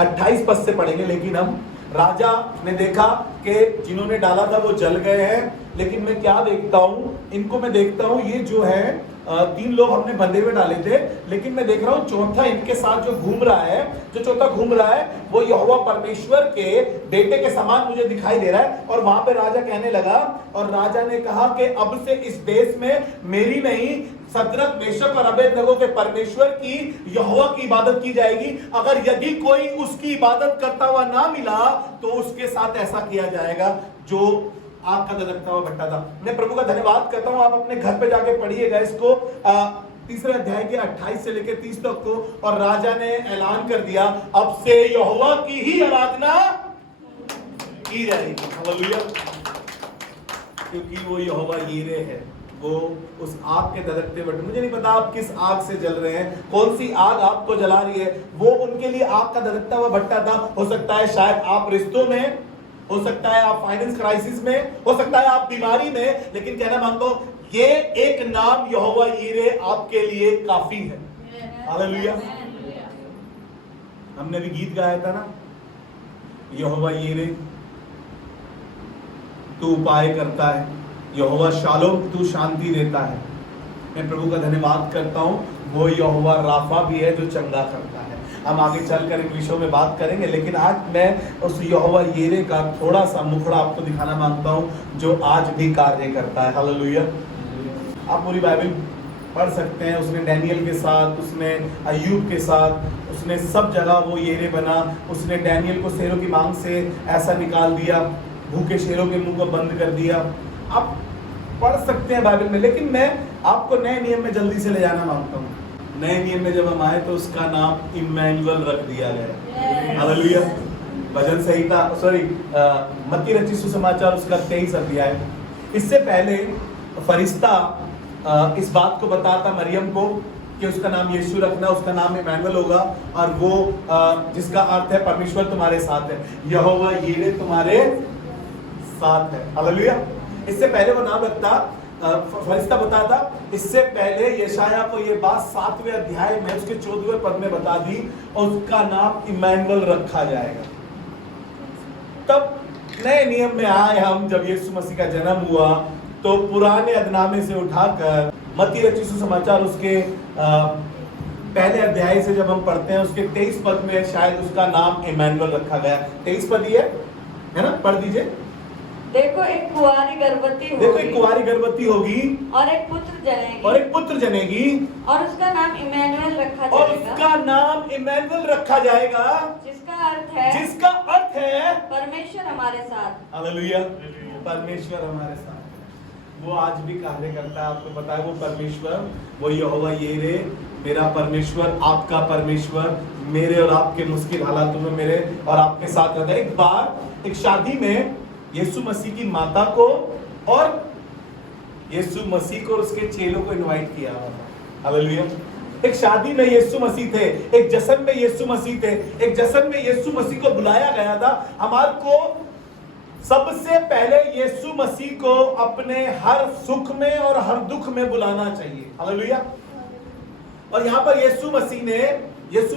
28 पद से पढ़ेंगे, लेकिन हम राजा ने देखा कि जिन्होंने डाला था वो जल गए हैं, लेकिन मैं क्या देखता हूं, इनको मैं देखता हूं, ये जो है 3 लोग हमने बंधे हुए डाले थे, लेकिन मैं देख रहा हूं चौथा इनके साथ जो घूम रहा है, जो चौथा घूम रहा है वो यहोवा परमेश्वर के बेटे के समान मुझे दिखाई दे रहा है। और वहां पे राजा कहने लगा, और राजा ने कहा कि अब से इस देश में मेरी नहीं, शद्रक, मेशक और अबेदनगो के परमेश्वर की, यहोवा की इबादत की जाएगी। अगर यदि कोई उसकी इबादत करता हुआ ना मिला तो उसके साथ ऐसा किया जाएगा जो आग का धधकता हुआ भट्टा था। मैं प्रभु का धन्यवाद करता हूं। आप अपने घर पे जाके पढ़िएगा इसको, 3रे अध्याय के 28 से लेकर 30 तक को। और राजा ने ऐलान कर दिया, अब से यहोवा की ही आराधना की जाएगी। हालेलुया। क्योंकि वो यहोवा यीरे है, वो उस आग के धधकते भट्टे। मुझे नहीं पता आप किस आग से जल रहे हैं, कौन सी आग आपको जला रही है। वो उनके लिए आग का धधकता हुआ भट्टा था। हो सकता है शायद आप रिश्तों में, हो सकता है आप फाइनेंस क्राइसिस में, हो सकता है आप बीमारी में, लेकिन कहना मांगता हूं ये एक नाम यहोवा यीरे आपके लिए काफी है। हालेलुया। हमने भी गीत गाया था ना, यहोवा यीरे तू उपाय करता है, यहोवा शालोम तू शांति देता है। मैं प्रभु का धन्यवाद करता हूं, वो यहोवा राफा भी है जो चंगा करता है। हम आगे चलकर इन विषयों में बात करेंगे, लेकिन आज मैं उस यहोवा यीरे का थोड़ा सा मुखड़ा आपको दिखाना मांगता हूं जो आज भी कार्य करता है। हालेलुया। आप पूरी बाइबल पढ़ सकते हैं। उसने डैनियल के साथ, उसने अय्यूब के साथ, उसने सब जगह वो यीरे बना। उसने डैनियल को शेरों की मांग से ऐसा निकाल दिया, भूखे शेरों के मुंह को बंद कर दिया। आप पढ़ सकते हैं बाइबल में, लेकिन मैं आपको नए नियम में जल्दी से ले जाना मांगता हूँ। नए नियम में जब हम आए तो उसका नाम इम्मैनुअल रख दिया गया। हालेलुया। भजन संहिता, मत्ती रचित सुसमाचार उसका 23 अध्याय। इससे पहले फरिश्ता इस बात को बताता मरियम को कि उसका नाम यीशु रखना, उसका नाम इम्मैनुअल होगा, और वो जिसका अर्थ है परमेश्वर तुम्हारे साथ है, यहोवा यीरे तुम्हारे साथ है। हालेलुया। इससे पहले वो नाम रखता, फरिश्ता बताता। इससे पहले यशाया को ये बात 7वें अध्याय में उसके 14वें पद में बता दी, और उसका नाम इम्मैनुअल रखा जाएगा। तब नए नियम में आए हम, जब यीशु मसीह का जन्म हुआ तो पुराने अदनामे से उठाकर मत्ती रचित सुसमाचार उसके पहले अध्याय से जब हम पढ़ते हैं उसके 23 पद में शायद उसका नाम इमैनुअल रखा गया। 23 पद ही है ना, पढ़ दीजिए। देखो एक कुंवारी गर्भवती होगी और एक पुत्र जनेगी और उसका नाम इमैनुअल रखा जाएगा जिसका अर्थ है परमेश्वर हमारे साथ। हालेलुया, परमेश्वर हमारे साथ। वो आज भी कार्य करता है, आपको पता है। वो परमेश्वर, वो यहोवा यीरे, मेरा परमेश्वर, आपका परमेश्वर, मेरे और आपके मुश्किल हालातों में मेरे और आपके साथ रहता है। एक बार एक शादी में यीशु मसीह की माता को और यीशु मसीह को और उसके चेलों को इनवाइट किया हुआ था। हालेलुया। एक शादी में यीशु मसीह थे, एक जश्न में यीशु मसीह थे, एक जश्न में यीशु मसीह को बुलाया गया था। हमारे को सबसे पहले यीशु मसीह को अपने हर सुख में और हर दुख में बुलाना चाहिए। हालेलुया। और यहाँ पर यीशु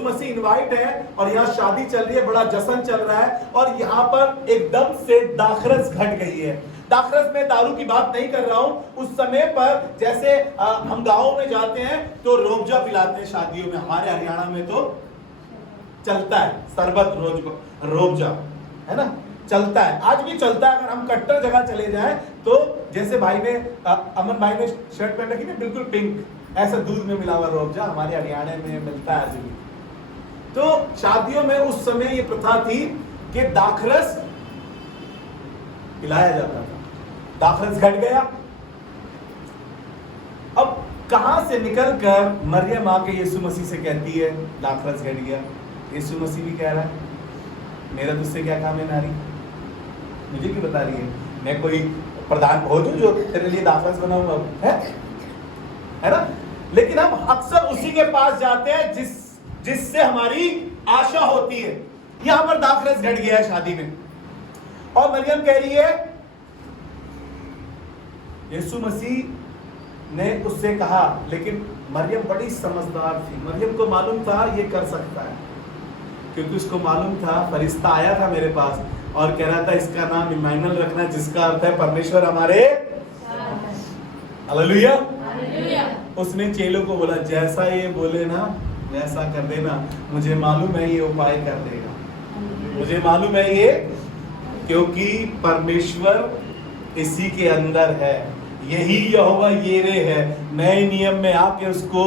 मसीह इनवाइट है और यहाँ शादी चल रही है, बड़ा जश्न चल रहा है और यहाँ पर एकदम से दाखरस घट गई है। दाखरस में दारू की बात नहीं कर रहा हूं। उस समय पर जैसे हम गाँव में जाते हैं तो रोबजा पिलाते हैं शादियों में। हमारे हरियाणा में तो चलता है शरबत रोबजा, है ना, चलता है, आज भी चलता है। अगर हम कट्टर जगह चले जाएं तो जैसे भाई ने अमन भाई ने शर्ट पहन रखी ना बिल्कुल पिंक, ऐसा दूध में मिला हुआ रोबजा हमारे हरियाणा में मिलता है आज भी। तो शादियों में उस समय ये प्रथा थी कि दाखरस पिलाया जाता था। दाखरस घट गया। अब कहां से निकलकर मरियम आके यीशु मसीह से कहती है दाखरस घट गया। यीशु मसीह भी कह रहा है मेरा तुझसे क्या काम है नारी, मुझे क्यों बता रही है? मैं कोई प्रधान भोज हूं जो तेरे लिए दाखरस बनाऊंगा, है ना? लेकिन हम अक्सर उसी के पास जाते हैं जिससे हमारी आशा होती है। यहां पर दाखरस घट गया है शादी में और मरियम कह रही है, यीशु मसीह ने उससे कहा, लेकिन मरियम बड़ी समझदार थी। मरियम को मालूम था ये कर सकता है, क्योंकि उसको मालूम था फरिश्ता आया था मेरे पास और कह रहा था इसका नाम इमैनुअल रखना, जिसका अर्थ है परमेश्वर हमारे। हालेलुया। उसने चेलों को बोला जैसा ये बोले ना वैसा कर देना, मुझे मालूम है ये उपाय कर देगा, मुझे मालूम है ये, क्योंकि परमेश्वर इसी के अंदर है। यही यहोवा यीरे है। नए नियम में आके उसको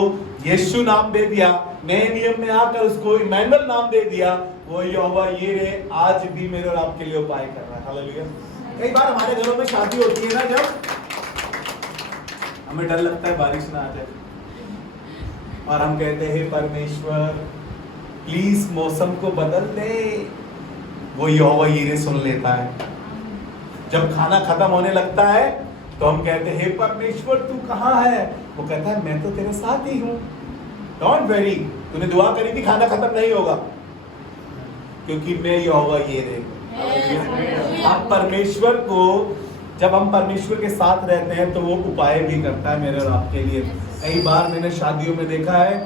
यीशु नाम दे दिया, नए नियम में आकर उसको इमैनुअल नाम दे दिया। वो यहोवा यीरे आज भी मेरे और आपके लिए उपाय कर रहा है। हालेलुया। कई बार हमारे घरों में शादी होती है ना, जब हमें डर लगता है बारिश ना आ जाए और हम कहते हैं हे परमेश्वर प्लीज मौसम को बदल दे। वो यहोवा यीरे सुन लेता है। जब खाना खत्म होने लगता है तो हम कहते हैं हे परमेश्वर तू कहाँ है? वो कहता है मैं तो तेरे साथ ही हूँ, डोंट वरी, तूने दुआ करी थी खाना खत्म नहीं होगा, क्योंकि मैं यहोवा यीरे। आप परमेश्वर को, जब हम परमेश्वर के साथ रहते हैं तो वो उपाय भी करता है मेरे और आपके लिए। कई बार मैंने शादियों में देखा है,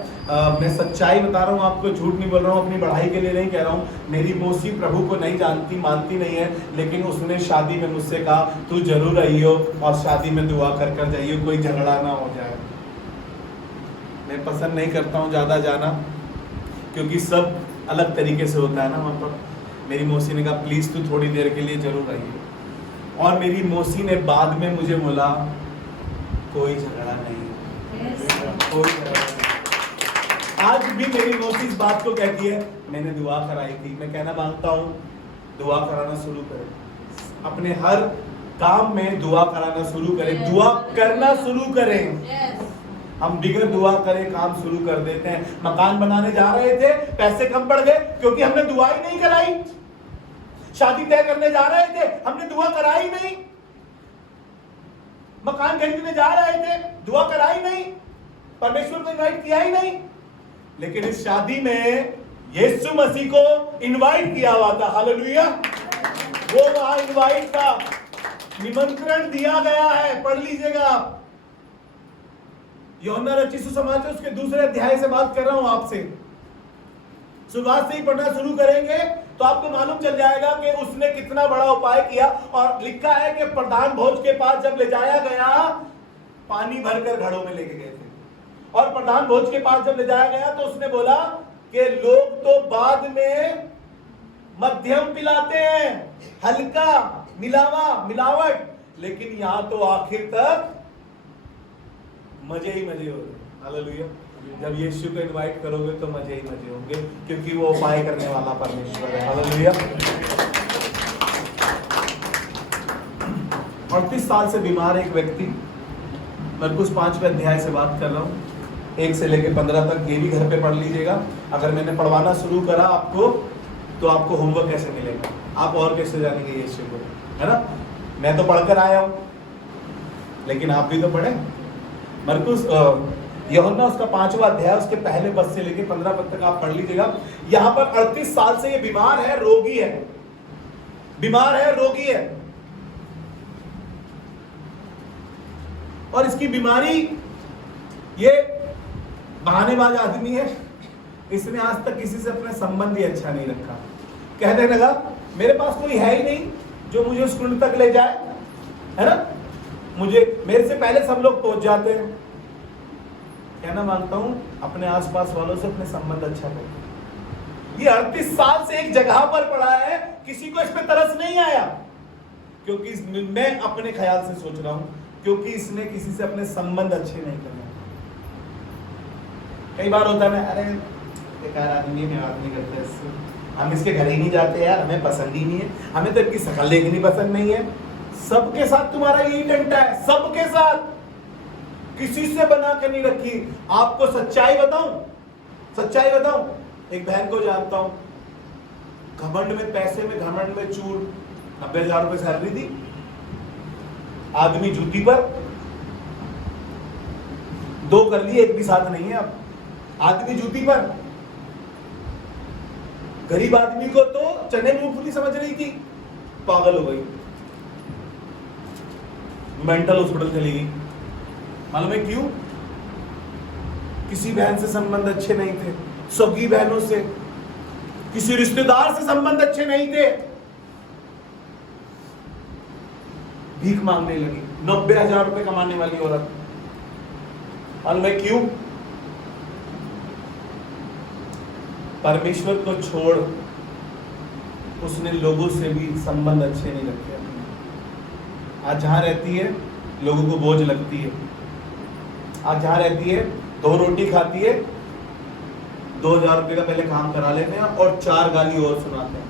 मैं सच्चाई बता रहा हूँ आपको, झूठ नहीं बोल रहा हूँ, अपनी बढ़ाई के लिए नहीं कह रहा हूँ। मेरी मौसी प्रभु को नहीं जानती, मानती नहीं है, लेकिन उसने शादी में मुझसे कहा तू जरूर आइयो और शादी में दुआ कर कर जाइयो, कोई झगड़ा ना हो जाए। मैं पसंद नहीं करता हूँ ज़्यादा जाना, क्योंकि सब अलग तरीके से होता है ना वहाँ पर। मेरी मौसी ने कहा प्लीज़ तू थोड़ी देर के लिए जरूर आइए, और मेरी मौसी ने बाद में मुझे बोला कोई झगड़ा नहीं, कोई झगड़ा नहीं। आज भी मेरी मौसी इस बात को कहती है मैंने दुआ कराई थी। मैं कहना मांगता हूँ दुआ कराना शुरू करें, अपने हर काम में दुआ कराना शुरू करें, दुआ करना शुरू करें। हम बिगर दुआ करे काम शुरू कर देते हैं। मकान बनाने जा रहे थे, पैसे कम पड़ गए क्योंकि हमने दुआ ही नहीं कराई। शादी तय करने जा रहे थे, हमने दुआ कराई नहीं। मकान खरीदने जा रहे थे, दुआ कराई नहीं, परमेश्वर को इनवाइट किया ही नहीं। लेकिन इस शादी में यीशु मसीह को इनवाइट किया हुआ था। हालेलुया। वो वहां इनवाइट का निमंत्रण दिया गया है, पढ़ लीजिएगा आप। यूहन्ना रचित सुसमाचार उसके दूसरे अध्याय से बात कर रहा हूं आपसे। शुरुआत से ही पढ़ना शुरू करेंगे तो आपको मालूम चल जाएगा कि उसने कितना बड़ा उपाय किया। और लिखा है कि प्रधान भोज के पास जब ले जाया गया, पानी भरकर घड़ों में लेके गए थे और प्रधान भोज के पास जब ले जाया गया तो उसने बोला कि लोग तो बाद में मध्यम पिलाते हैं, हल्का मिलावट, लेकिन यहां तो आखिर तक मजे ही मजे हो रहे। हालेलुया। जब यीशु को इनवाइट करोगे तो मजे ही मजे होंगे, क्योंकि वो उपाय करने वाला परमेश्वर है। हालेलुया। 38 साल से बीमार एक व्यक्ति, मरकुस 5वें अध्याय से बात कर रहा हूं, 1 से लेकर 15 तक। ये भी घर पे पढ़ लीजिएगा। अगर मैंने पढ़वाना शुरू करा आपको तो आपको होमवर्क कैसे मिलेगा, आप और कैसे जानेंगे यीशु को, है ना। मैं तो पढ़कर आया हूं, लेकिन आप भी तो पढ़े। मरकुस यूहन्ना उसका 5वां अध्याय, उसके पहले पद से लेकर 15 पद तक आप पढ़ लीजिएगा। यहां पर 38 साल से ये बीमार है, रोगी है, बीमार है, रोगी है, और इसकी बीमारी, ये बहानेबाज आदमी है। इसने आज तक किसी से अपना संबंध ही अच्छा नहीं रखा। कहने लगा मेरे पास कोई है ही नहीं जो मुझे उस कुंड तक ले जाए, है ना, मेरे से पहले सब लोग पहुंच जाते हैं। कहना मानता हूं अपने आसपास वालों से अपने संबंध अच्छा करो। ये 38 साल से एक जगह पर पड़ा है, किसी को इस पे तरस नहीं आया, क्योंकि मैं अपने ख्याल से सोच रहा हूं, क्योंकि इसने किसी से अपने संबंध अच्छे नहीं करने। कई बार होता है ना, अरे बेकार आदमी, मैं बात नहीं करता इससे, हम इसके घर ही नहीं जाते यार, हमें पसंद ही नहीं है, हमें तो इनकी शक्ल देखनी पसंद नहीं है। सबके साथ तुम्हारा यही डंडा है, सबके साथ, किसी से बना कर नहीं रखी। आपको सच्चाई बताऊं, एक बहन को जानता हूं, घमंड में, पैसे में घमंड में चूर, 90,000 रुपए सैलरी दी, आदमी जूती पर, 2 कर लिए, एक भी साथ नहीं है। अब आदमी जूती पर, गरीब आदमी को तो चने मूंगफली समझ रही थी, पागल हो गई, मेंटल हॉस्पिटल चली गई। मालूम है क्यों? किसी बहन से संबंध अच्छे नहीं थे, सगी बहनों से, किसी रिश्तेदार से संबंध अच्छे नहीं थे, भीख मांगने लगी। 90,000 रुपए कमाने वाली औरत, मालूम है क्यों? परमेश्वर को छोड़ उसने लोगों से भी संबंध अच्छे नहीं रखे। आज जहां रहती है लोगों को बोझ लगती है, आज जहां रहती है 2 रोटी खाती है, 2,000 रुपए का पहले काम करा लेते हैं और 4 गाली और सुनाते हैं।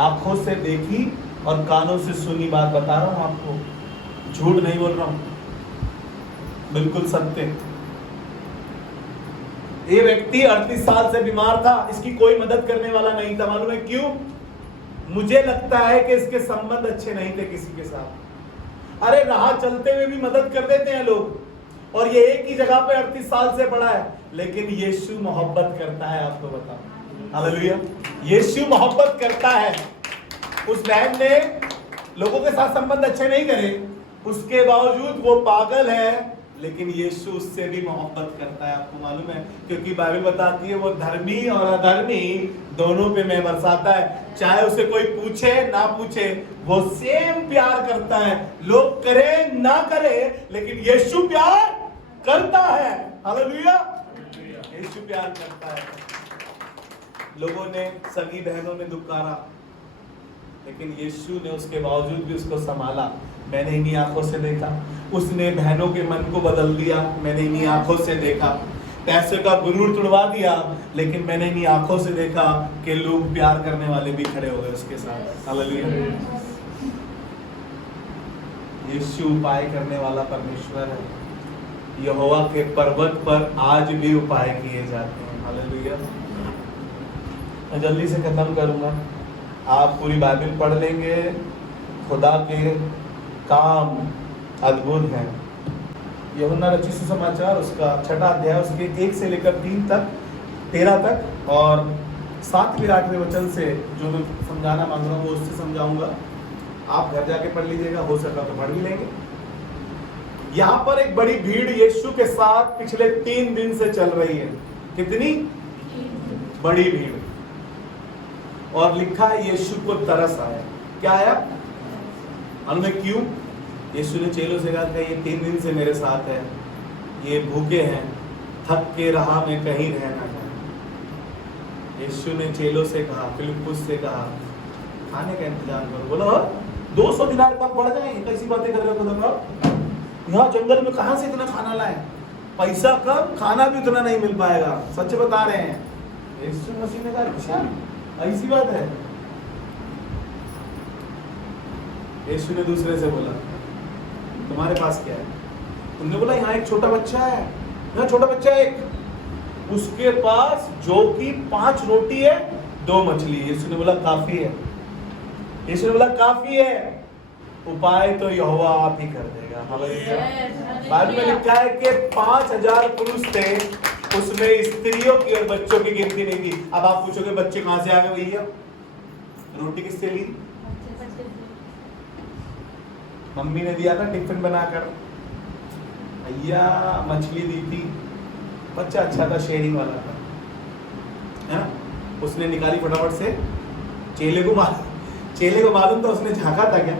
आंखों से देखी और कानों से सुनी बात बता रहा हूं आपको, झूठ नहीं बोल रहा हूं, बिल्कुल सत्य। ये व्यक्ति 38 साल से बीमार था, इसकी कोई मदद करने वाला नहीं था। मालूम है क्यों? मुझे लगता है कि इसके संबंध अच्छे नहीं थे किसी के साथ। अरे राह चलते हुए भी मदद कर देते हैं लोग, और ये एक ही जगह पे 38 साल से पड़ा है, लेकिन यीशु मोहब्बत करता है। आपको बताओ, हालेलुया, यीशु मोहब्बत करता है। उस बहन ने लोगों के साथ संबंध अच्छे नहीं करे, उसके बावजूद वो पागल है, लेकिन यीशु उससे भी मोहब्बत करता है। आपको मालूम है, क्योंकि बाइबल बताती है वो धर्मी और अधर्मी दोनों पे मैं बरसाता है। चाहे उसे कोई पूछे ना पूछे, वो सेम प्यार करता है। लोग करे ना करे, लेकिन यीशु प्यार करता है। हालेलुया, यीशु प्यार करता है। लोगों ने, सगी बहनों ने दुकारा, लेकिन यीशु ने उसके बावजूद भी उसको संभाला। मैंने इन्हीं आंखों से देखा, उसने बहनों के मन को बदल दिया, मैंने इन्हीं आंखों से देखा। पैसे का गुरूर तुड़वा दिया, लेकिन मैंने इन्हीं आंखों से देखा कि लोग प्यार करने वाले भी खड़े हो गए उसके साथ। हालेलुया, यीशु उपाय करने वाला परमेश्वर है। यहोवा के पर्वत पर आज भी उपाय किए जाते हैं। हालेलुया। मैं जल्दी से खत्म करूंगा, आप पूरी बाइबल पढ़ लेंगे। खुदा के काम अद्भुत है। यूहन्ना रचित सुसमाचार उसका 6वां अध्याय, उसके 1 से लेकर 3 तक, 13 तक और 7 और 8वें वचन से जो मैं समझाना मांग रहा हूँ वो उससे समझाऊंगा। आप घर जाके पढ़ लीजिएगा, हो सका तो पढ़ भी लेंगे। यहाँ पर एक बड़ी भीड़ यीशु के साथ पिछले 3 दिन से चल रही है। कितनी बड़ी भीड़, और लिखा है यीशु को तरस आया। क्या आया? मालूम क्यों? यीशु ने चेलों से कहा कि ये 3 दिन से मेरे साथ है, ये भूखे हैं, थक के राह में कहीं रह ना जाए। यीशु ने चेलों से कहा, फिलिप्पुस से कहा, खाने का इंतजाम करो। बोलो 200 दिनार कम पड़ जाए, कैसी बातें कर रहे हो खुदा? यहाँ जंगल में कहां से इतना खाना लाए? पैसा कम, खाना भी उतना नहीं मिल पाएगा। सच बता रहे हैं। यीशु मसीह ने कहा, अच्छा ऐसी बात है? यीशु ने दूसरे से बोला, तुम्हारे पास क्या है? उन्होंने बोला, यहाँ एक छोटा बच्चा है, यहाँ छोटा बच्चा है एक, उसके पास जो कि 5 रोटी है 2 मछली। यीशु ने बोला काफी है। यीशु ने बोला काफी है, उपाय तो यहोवा आप ही कर देगा। बाइबल में लिखा है कि 5000 पुरुष थे, उसमें स्त्रियों की और बच्चों की गिनती नहीं थी। अब आप पूछोगे बच्चे कहां से आ गए भैया? रोटी किससे ली? मम्मी ने दिया था टिफिन बनाकर, भैया मछली दी थी, बच्चा अच्छा था, शेयरिंग वाला था, है ना? उसने निकाली फटाफट से। चेले को मालूम था, उसने झांका था क्या?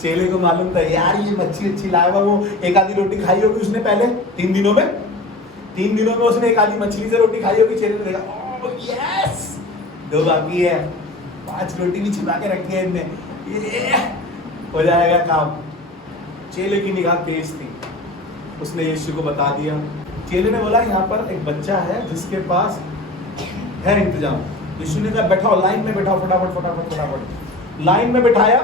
चेले को मालूम था यार ये मच्छी अच्छी लाया हुआ। वो एक आधी रोटी खाई होगी उसने पहले 3 दिनों में उसने एक आधी मछली से रोटी खाई होगी। चेले ने देखा, ओह यस 2 बाकी है, 5 रोटी भी छिपा के रखी है इनने, ये हो जाएगा काम। चेले की निगाह तेज थी, उसने यीशु को बता दिया। चेले ने बोला यहाँ पर एक बच्चा है जिसके पास है इंतजाम। यीशु ने कहा बैठाओ, लाइन में बैठाओ, फटाफट लाइन में बैठाया।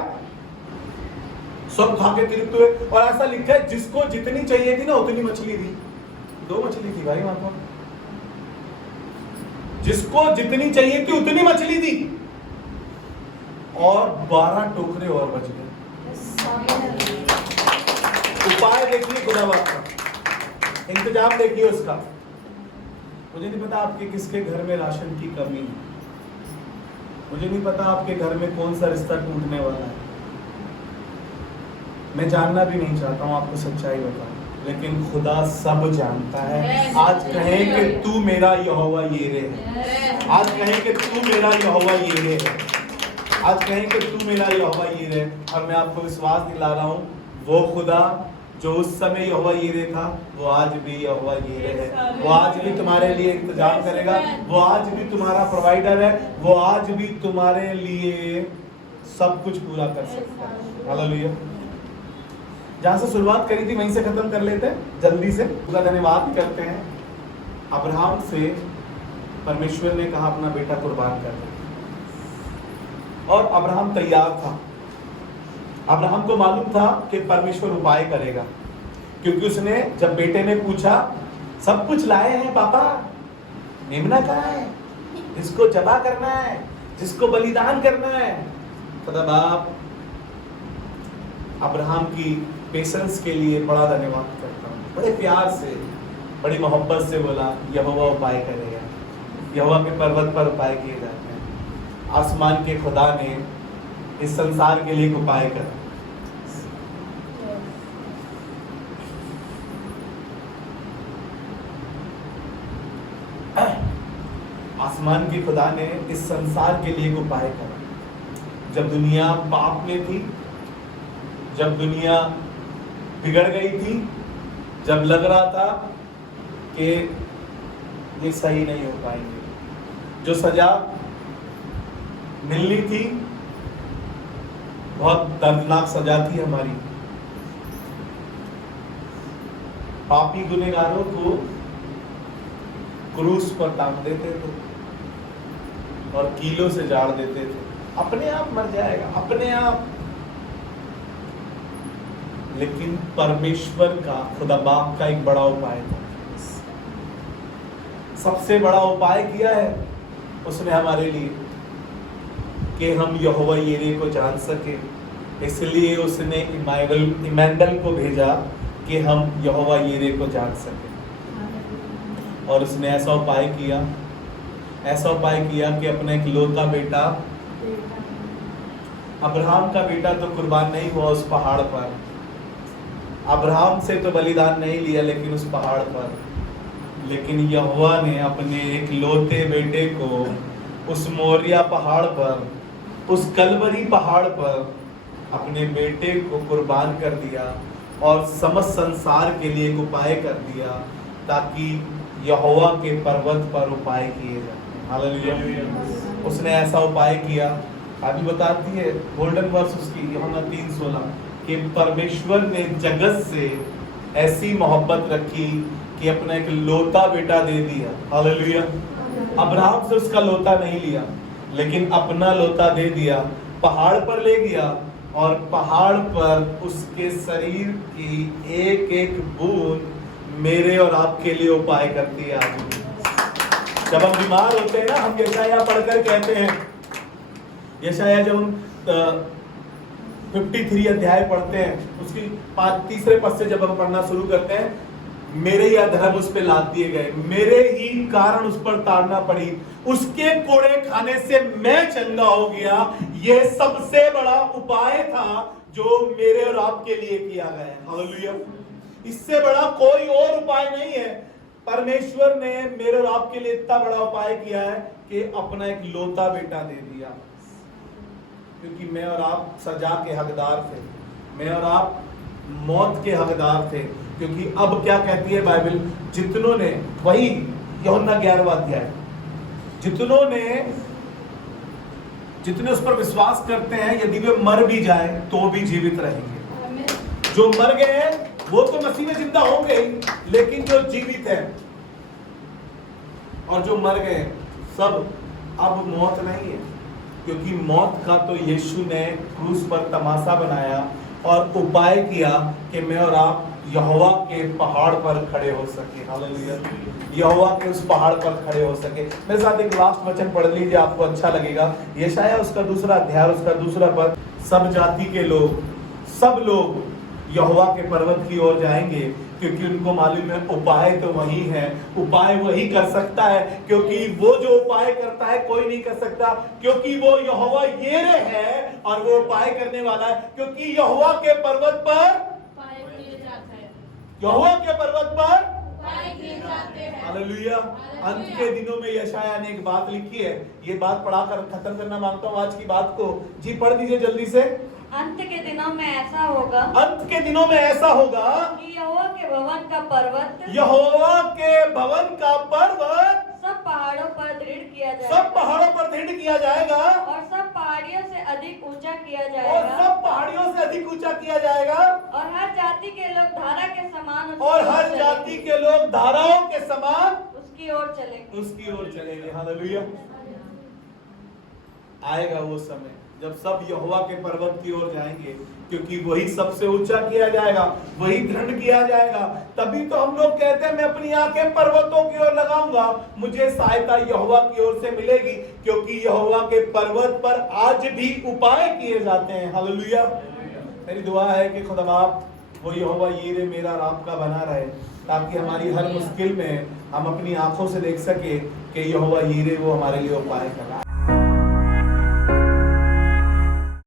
सब खा के तृप्त हुए। और ऐसा लिखा है जिसको जितनी चाहिए थी ना उतनी मछली दी। 2 मछली थी भाई वहां पर, जिसको जितनी चाहिए थी उतनी मछली दी, और 12 टोकरे और बच गए। उपाय देखिए खुदा बाप का, इंतजाम देखिए उसका। मुझे नहीं पता आपके किसके घर में राशन की कमी है, मुझे नहीं पता आपके घर में कौन सा रिश्ता टूटने वाला है, मैं जानना भी नहीं चाहता हूँ, आपको सच्चाई बताऊं, लेकिन खुदा सब जानता है। आज कहें कि तू मेरा यहोवा यीरे है, आज कहें कि तू मेरा यहोवा यीरे है, आज कहें कि तू मेरा यहोवा यीरे है। और मैं आपको विश्वास दिला रहा हूँ, वो खुदा जो उस समय यहोवा यीरे था, वो आज भी यहोवा यीरे है। वो आज भी तुम्हारे लिए इंतजाम करेगा, वो आज भी तुम्हारा प्रोवाइडर है, वो आज भी तुम्हारे लिए सब कुछ पूरा कर सकता है। हालेलुया। जहां से शुरुआत करी थी वहीं से खत्म कर लेते हैं जल्दी से। पूरा धन्यवाद करते हैं। अब्राहम से परमेश्वर ने कहा अपना बेटा कुर्बान कर दे, और अब्राहम तैयार था। अब्राहम को मालूम था कि परमेश्वर उपाय करेगा, क्योंकि उसने जब बेटे ने पूछा, सब कुछ लाए हैं पापा, मेमना कहाँ है, जिसको जबा करना है, जिसको बलिदान करना है। खुदा बाप अब्राहम की पेशेंस के लिए बड़ा धन्यवाद करता हूँ। बड़े प्यार से, बड़ी मोहब्बत से बोला यहोवा उपाय करेगा। यहोवा के पर्वत पर उपाय किए जाते हैं। आसमान के खुदा ने इस संसार के लिए उपाय करा। आसमान के खुदा ने इस संसार के लिए उपाय करा। जब दुनिया पाप में थी, जब दुनिया बिगड़ गई थी, जब लग रहा था कि ये सही नहीं हो पाएंगे, जो सजा मिलनी थी बहुत दर्दनाक सजा थी हमारी। पापी गुनहगारों को क्रूस पर टांग देते थे और कीलों से जाड़ देते थे, अपने आप मर जाएगा अपने आप। लेकिन परमेश्वर का, खुदा बाप का एक बड़ा उपाय था, सबसे बड़ा उपाय किया है उसने हमारे लिए कि हम यहोवा यीरे को जान सके। इसलिए उसने इमैनुएल को भेजा कि हम यहोवा यीरे को जान सके। और उसने ऐसा उपाय किया कि अपना इकलौता बेटा, अब्राहम का बेटा तो कुर्बान नहीं हुआ उस पहाड़ पर, अब्राहम से तो बलिदान नहीं लिया लेकिन उस पहाड़ पर, लेकिन यहोवा ने अपने इकलौते बेटे को उस मोरिया पहाड़ पर, उस कलवरी पहाड़ पर अपने बेटे को कुर्बान कर दिया और समस्त संसार के लिए एक उपाय कर दिया। ताकि यहोवा के पर्वत पर उपाय किए जाए। हालेलुया। उसने ऐसा उपाय किया, अभी बताती है गोल्डन वर्स उसकी यूहन्ना 3:16 कि परमेश्वर ने जगत से ऐसी मोहब्बत रखी कि अपना एक लौता बेटा दे दिया। हालेलुया। अब्राहम से उसका लौता नहीं लिया, लेकिन अपना लौता दे दिया, पहाड़ पर ले गया और पहाड़ पर उसके शरीर की एक एक बूंद मेरे और आपके लिए उपाय करती है। आज जब हम बीमार होते हैं ना, हम यशायाह पढ़कर कहते हैं, यशायाह जब हम 53 अध्याय पढ़ते हैं, उसकी 3 पद से जब हम पढ़ना शुरू करते हैं, मेरे ही अधर्म उस पे लाद दिए गए, मेरे ही कारण उस पर ताड़ना पड़ी, उसके कोड़े खाने से मैं चंगा हो गया। यह सबसे बड़ा उपाय था जो मेरे और आपके लिए किया गया है। हालेलुया। इससे बड़ा कोई और उपाय नहीं है। परमेश्वर ने मेरे और आपके लिए इतना बड़ा उपाय किया है कि अपना एक लौता बेटा दे दिया, क्योंकि मैं और आप सजा के हकदार थे, मैं और आप मौत के हकदार थे। क्योंकि अब क्या कहती है बाइबल, जितनों ने, वही यूहन्ना 11वां अध्याय, जितने उस पर विश्वास करते हैं, यदि वे मर भी जाए तो भी जीवित रहेंगे। जो मर गए हैं वो तो मसीह में जिंदा होंगे, लेकिन जो जीवित है और जो मर गए सब, अब मौत नहीं है, क्योंकि मौत का तो यीशु ने क्रूस पर तमाशा बनाया और उपाय किया कि मैं और आप यहोवा के पहाड़ पर खड़े हो सके। हालेलुया। यहोवा के उस पहाड़ पर खड़े हो सके। मेरे साथ एक लास्ट वचन पढ़ लीजिए, आपको अच्छा लगेगा। यशायाह उसका 2 अध्याय उसका 2 पद, सब जाति के लोग, सब लोग यहोवा के पर्वत की ओर जाएंगे, क्योंकि उनको मालूम है उपाय तो वही है, उपाय वही कर सकता है, क्योंकि वो जो उपाय करता है कोई नहीं कर सकता, क्योंकि वो यहोवा यिरे है और वो उपाय करने वाला है। क्योंकि यहोवा के पर्वत पर, यहोवा के पर्वत पर हालेलुया। अंत के दिनों में यशायाह ने एक बात लिखी है, ये बात पढ़ाकर खत्म करना मांगता हूँ आज की बात को। जी पढ़ दीजिए जल्दी से। अंत के दिनों में ऐसा होगा, अंत के दिनों में ऐसा होगा कि यहोवा के भवन का पर्वत, यहोवा के भवन का पर्वत सब पहाड़ों पर दृढ़ किया जाएगा, सब पहाड़ों पर दृढ़ किया जाएगा, और सब पहाड़ियों से अधिक ऊंचा किया और जाएगा, सब पहाड़ियों से अधिक ऊंचा किया जाएगा, और हर जाति के लोग धारा के समान उसकी और ओर हर चलेंगे। जाति के लोग धाराओं के समान उसकी ओर चलेंगे, उसकी ओर चलेंगे। हालेलुया। आएगा वो समय जब सब यहोवा के पर्वत की ओर जाएंगे, क्योंकि वही सबसे ऊंचा किया जाएगा, वही दृढ़ किया जाएगा। तभी तो हम लोग कहते हैं मैं अपनी आंखें पर्वतों की ओर लगाऊंगा, मुझे सहायता यहोवा की ओर से मिलेगी, क्योंकि यहोवा के पर्वत पर आज भी उपाय किए जाते हैं। हालेलुया। मेरी दुआ है कि खुदा बाप वो यहोवा यिरे मेरा और आपका बना रहे, ताकि हमारी हर मुश्किल में हम अपनी आंखों से देख सके कि यहोवा यिरे वो हमारे लिए उपाय कर रहा है।